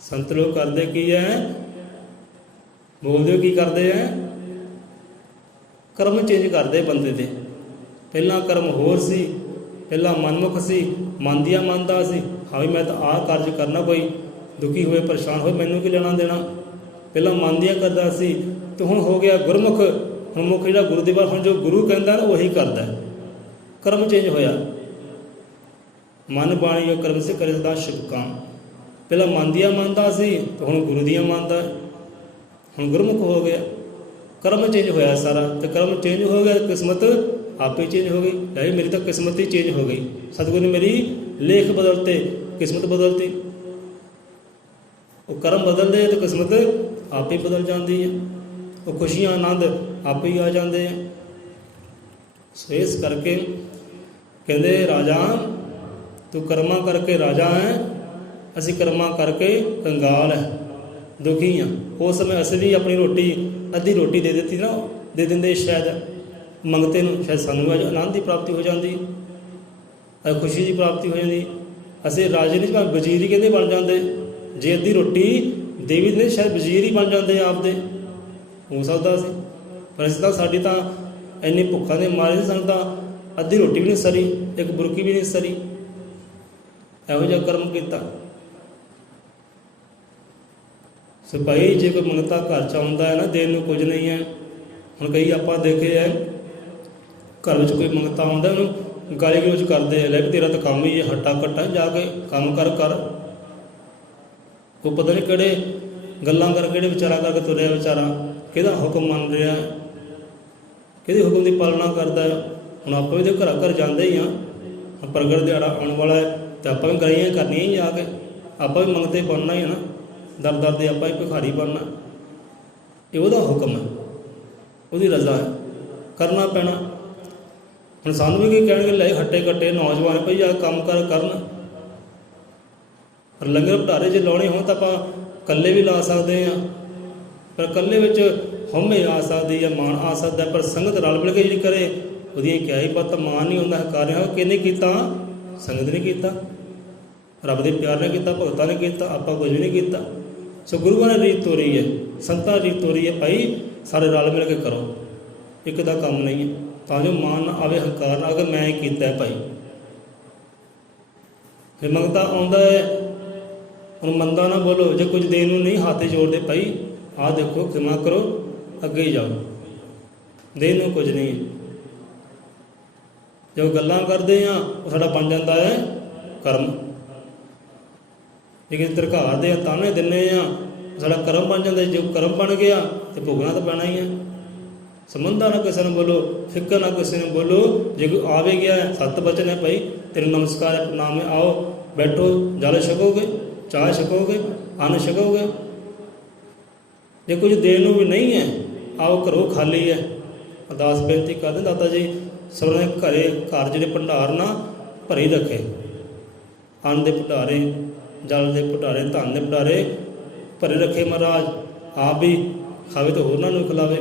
ਸੰਤ ਲੋਕ ਕਰਦੇ ਕੀ ਹੈ, ਬੋਲਦੇ ਕੀ ਕਰਦੇ ਹੈ, ਕਰਮ ਚੇਂਜ ਕਰਦੇ ਬੰਦੇ ਦੇ। ਪਹਿਲਾਂ ਕਰਮ ਹੋਰ ਸੀ, ਪਹਿਲਾਂ ਮਨਮੁਖ ਸੀ, ਮੰਨਦਿਆਂ ਮੰਨਦਾ ਸੀ, ਹਾਂ ਵੀ ਮੈਂ ਤਾਂ ਆਹ ਕਾਰਜ ਕਰਨਾ, ਕੋਈ ਦੁਖੀ ਹੋਏ ਪਰੇਸ਼ਾਨ ਹੋਏ ਮੈਨੂੰ ਕੀ ਲੈਣਾ ਦੇਣਾ। ਪਹਿਲਾਂ ਮੰਨਦਿਆਂ ਕਰਦਾ ਸੀ ਤੇ ਹੁਣ ਹੋ ਗਿਆ ਗੁਰਮੁਖ। ਹੁਣ ਮੁਖ ਜਿਹੜਾ ਗੁਰੂ ਦੇ ਬਾਰੇ, ਹੁਣ ਜੋ ਗੁਰੂ ਕਹਿੰਦਾ ਨਾ ਉਹੀ ਕਰਦਾ, ਕਰਮ ਚੇਂਜ ਹੋਇਆ। ਮਨ ਬਾਣੀ ਉਹ ਕਰਮ ਸੇ ਕਰੇ ਸਦਾ ਸ਼ੁਭ ਕੰਮ। ਪਹਿਲਾਂ ਮੰਨਦਿਆਂ ਮੰਨਦਾ ਸੀ ਤੇ ਹੁਣ ਗੁਰੂ ਦੀਆਂ ਮੰਨਦਾ, ਹੁਣ ਗੁਰਮੁਖ ਹੋ ਗਿਆ। ਕਰਮ ਚੇਂਜ ਹੋਇਆ ਸਾਰਾ, ਤੇ ਕਰਮ ਚੇਂਜ ਹੋ ਗਿਆ, ਕਿਸਮਤ ਆਪੇ ਚੇਂਜ ਹੋ ਗਈ। ਯਾਨੀ ਮੇਰੀ ਤਾਂ ਕਿਸਮਤ ਹੀ ਚੇਂਜ ਹੋ ਗਈ। ਸਤਿਗੁਰੂ ਨੇ ਮੇਰੀ ਲੇਖ ਬਦਲਤੇ, ਕਿਸਮਤ ਬਦਲਤੀ। ਉਹ ਕਰਮ ਬਦਲਦੇ ਤੇ ਕਿਸਮਤ ਆਪੇ ਬਦਲ ਜਾਂਦੀ ਹੈ। ਉਹ ਖੁਸ਼ੀਆਂ ਆਨੰਦ ਆਪੇ ਹੀ ਆ ਜਾਂਦੇ ਆ। ਸੋ ਇਸ ਕਰਕੇ ਕਹਿੰਦੇ ਰਾਜਾ ਤੂੰ ਕਰਮਾਂ ਕਰਕੇ ਰਾਜਾ ਹੈ, ਅਸੀਂ ਕਰਮਾਂ ਕਰਕੇ ਕੰਗਾਲ ਹੈ। दुखी हाँ। उस समय असं भी अपनी रोटी अद्धी रोटी दे दी ना, दे देंगे शायद मंगते नूं, शायद सानूं आनंद की प्राप्ति हो जाती, खुशी की प्राप्ति हो जाती। असं राजे नहीं भावें वजीर ही कहते बन जाते, जे अद्धी रोटी दे भी दिंदे शायद वजीर ही बन जाते आपदे, हो सकता सी। पर असीं तां साडी तां इन्नी भुक्खां दे मारे सानूं तां अद्धी रोटी भी नहीं सरी, एक बुरकी भी नहीं सरी, इहो जिहा कर्म किया। सिपाही जे कोई मंगता घर च आउंदा है ना, देण नूं कुछ नहीं है। हुण कई आपां देखे है घर में कोई मंगता आउंदा उहनूं गाली गलोच करते हैं, लै तेरा तो काम ही है हट्टा कट्टा, जाके काम कर कर। वो पता नहीं किहड़े गल्लां कर किहड़े विचारा करके तुरिया बेचारा, किहदा हुक्म मन रहा है, किहदे हुक्म की पालना करता है। हुण आपां भी घर घर जाते ही हाँ, प्रगट दिहाड़ा आने वाला है तो आपां भी गराइयां करनियां ही जाके, आपां भी मंगते बनना ही है ना, दर दर दे आपां भी भिखारी बनना। ये उहदा हुक्म है, उहदी रजा है, करना पैना। हुण सानूं भी की कहणगे ले हट्टे कट्टे नौजवान भई आ काम करन, पर लंगर भंडारे जे लाउणे होण तां आपां कल्ले भी ला सकदे हां, पर कल्ले विच हउमे आ सकदी है, मान आ सकदा, पर संगत रल मिल के जिहड़ी करे ਉਹਦੀਆਂ क्या ही पता, मान नहीं होंदा, हकार नहीं। किहने कीता? संगत ने कीता, रब दे प्यार ने कीता, भगतां ने कीता, आपां कुछ भी नहीं कीता। सो गुरुआं ने रीत तोरी है, संतां रीत तोरी है, भाई सारे रल मिल के करो, एक दा काम नहीं है, तां जो मान ना आवे, हंकार ना आवे, मैं ही कीता है भाई। फिर मंगता आउंदा है, हुण मंदा ना बोलो, जे कुछ देण नूं नहीं हाथ जोड़दे, भाई आ देखो क्षमा करो, अगे ही जाओ, देण नूं कुछ नहीं है। जो गल्लां करते हैं वो साडा बन जाता है कर्म, लेकिन धरकार दे ताने दिने साडा कर्म बन जाता है। जो कर्म बन गया तो भुगतना तो पैना ही है। संबंधा ना किसी ने बोलो, फिक्र ना किसी ने बोलो, जो कोई आ भी गया है, 7 वचन है भाई, तेरे नमस्कार है, प्रणाम है, आओ बैठो, जल छकोगे, चाय छकोगे, अन्न छकोगे। जो कुछ देने भी नहीं है, आओ घरों खाली है, अरदास बेनती करते दाता जी सबने घरे घर जिहड़े भंडार ना भरे ही रखे, अन्न के भंडारे, जल के भंडारे, धन के भंडारे भरे रखे महाराज, आप भी खावे तो होरनां नूं खिलावे।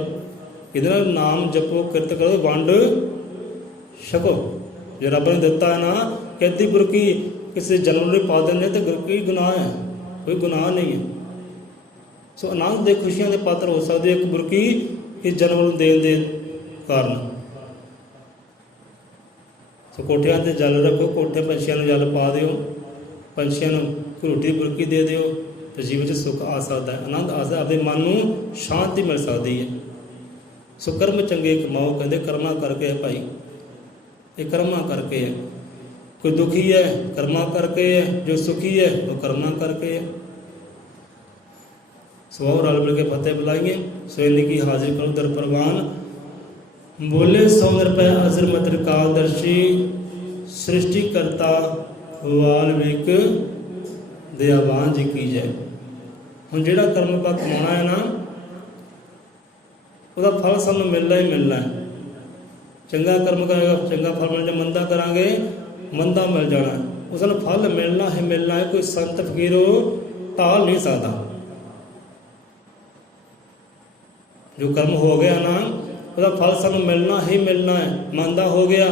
इहदे नाल नाम जपो, किरत करो, वंड छको। जो रब ने दिता है ना, कहती बुरकी किसी जन्म नहीं पा देंगे तो की गुनाह है? कोई गुनाह नहीं है। सो आनंद दे खुशियां के पात्र हो सकते एक बुरकी इस जन्म देण दे कारण। सो कोठियां ते जल रखो, कोठे पंछियों जल पा दिओ, पंछियों रोटी बुरकी दे दिओ, तो जीवन में सुख आ सकता है, आनंद आ सकता, अपने मन को शांति मिल सकती है। सो कर्म चंगे कमाओ, कहते कर्मा करके है भाई, ये कर्मा करके है। कोई दुखी है कर्मा करके है, जो सुखी है वो कर्मा करके है। सो रल मिल के फतेह बुलाइए। सो इनकी हाजिर करो दर प्रवान, बोले सौ निरपै अजर मतर कालदर्शी, सृष्टिकर्ता वाल्मीक दयावान जी की जय। हुण जिहड़ा कर्म ਆਪਾਂ कमाना है ना, ਉਹਦਾ फल ਸਾਨੂੰ मिलना ही मिलना है। चंगा कर्म करेगा चंगा फल मिलना, मंदा करांगे मंदा मिल जाना है, ਉਹ ਸਾਨੂੰ फल मिलना ही मिलना है। कोई संत फकीर टाल नहीं सकता। जो कर्म हो गया ना, ਉਹਦਾ फल ਸਾਨੂੰ मिलना ही मिलना है। मंदा हो गया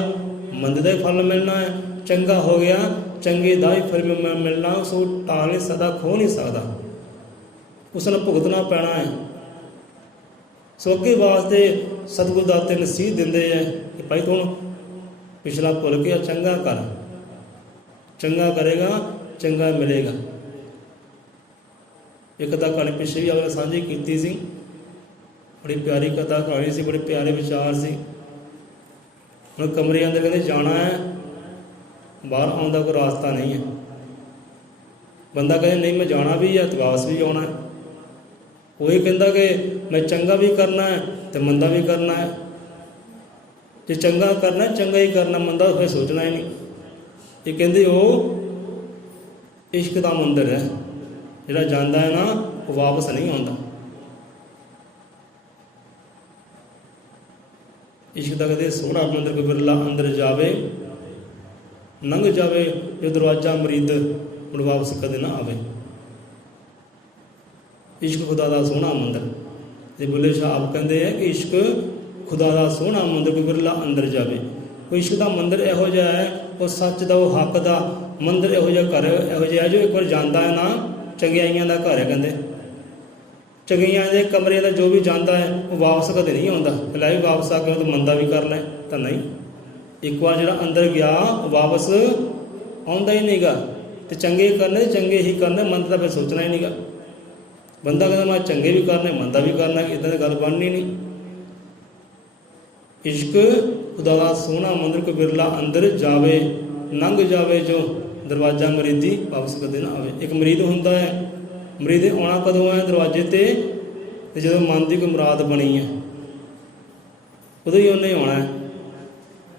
मंदे का ही फल मिलना है, चंगा हो गया चंगे का ही फल मिलना। उस टाल नहीं सकता, खो नहीं सकता, उसने भुगतना पैना है। सो अगे वास्ते सतगुरु दाते नसीहत देंदे है कि भाई तू पिछला भुल के चंगा कर, चंगा करेगा चंगा मिलेगा। एक कथा कहानी पिछले भी आपने साझी की सी, बड़ी प्यारी कथा कहानी सी, बड़े प्यारे विचार सी। हम कमरे अंदर कहते जाना है, बाहर आने का कोई रास्ता नहीं है। बंदा कहे नहीं मैं जाना भी है तो वापस भी आना है। वही कहता कि मैं चंगा भी करना है तो मंदा भी करना है। जो चंगा करना है चंगा ही करना, मंदा फिर सोचना ही नहीं। ये कहते वो इश्क का मंदिर है, जिहड़ा जाता है ना वो वापस नहीं आता। इश्क का कहते सोहना मंदिर कोई बिरला अंदर जावे लंघ जावे, जो दरवाजा मरीद मुड़ वापस कदे ना आवे। इश्क खुदा दा सोहना मंदिर। जे बुल्ले शाह आप कहते हैं कि इश्क खुदा दा सोहना मंदिर कोई बिरला अंदर जावे। कोई इश्क दा मंदिर इहो जिहा है, वो सच दा, वो हक दा मंदिर इहो जिहा घर इहो जिहा जो एक बार जांदा है ना, चंगियाइयां दा घर है। कहते चंगियां दे कमरे दा जो भी जांदा है वो वापस कदे नहीं आउंदा। फिलहाल भी वापस आके तो मंदा भी कर ले तो नहीं, एक बार जो अंदर गया वापस आउंदा ही नहीं गा। तो चंगे करने चंगे ही करने, मंद का फिर सोचना ही नहीं गा। बंदा कहता मैं चंगे भी करने मंदा भी करना, इदा की गल बननी नहीं। इश्क खुदा दा सोहना मंदिर कोई बिरला अंदर जावे, लंघ जावे जो दरवाजा मरीदी वापस कदे ना आवे। एक मरीद होंदा है, मरीद आना कदों है दरवाजे ते जो मन की कोई मुराद बनी है उदों ही उन्हें आना है।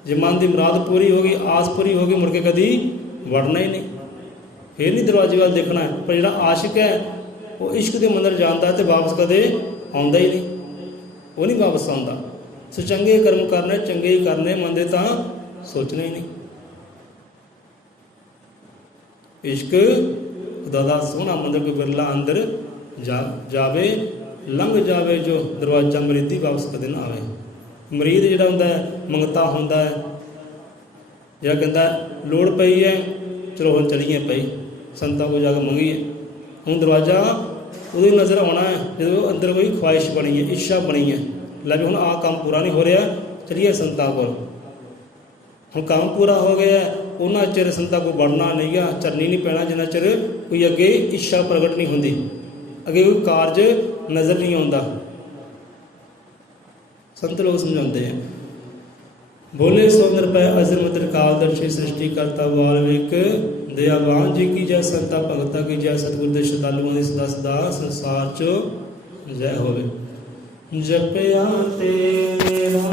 जे मन की मुराद पूरी हो गई, आस पूरी हो गई, मुड़ के कभी वड़ना ही नहीं, फिर नहीं दरवाजे वाल देखना है। पर जो आशिक है वो इश्क के मंदिर जाता है तो वापस कदे आउंदा ही नहीं, वो नहीं वापस आउंदा। सो चंगे कर्म करने चंगे ही करने, मंदे तो सोचना ही नहीं। इश्क खुदा दा सोहना मंदिर कोई बिरला अंदर जावे, लंघ जावे जो दरवाजा मरीदी वापस कदे ना आवे। मरीद जिहड़ा हुंदा है मंगता हुंदा है, जिहड़ा कहंदा लोड़ पई है चलो हुण चलीए पई, संतां को जाके मंगीए। हुण दरवाजा उदों ही नज़र आना है जो अंदर कोई ख्वाहिश बनी है, इच्छा बनी है, लै भी हुण आ काम पूरा नहीं हो रहा, चलिए संतां कोल। हुण काम पूरा हो गया, उन्ना चिर संतां को बढ़ना नहीं गा, चलनी नहीं पैना जिन्ना चिर कोई अगे इच्छा प्रगट नहीं होंदी, अगे कोई कारज नज़र नहीं आता। संत लोग समझाते हैं, बोले सो निरभय अजर मतर कालदर्शी सृष्टि करता वाल्मीक दयावान जी की जय, संता भगता की जय, सतगुर दे श्रद्धालुओं की सदा सदा संसार चो जय होवे। जपया तेरा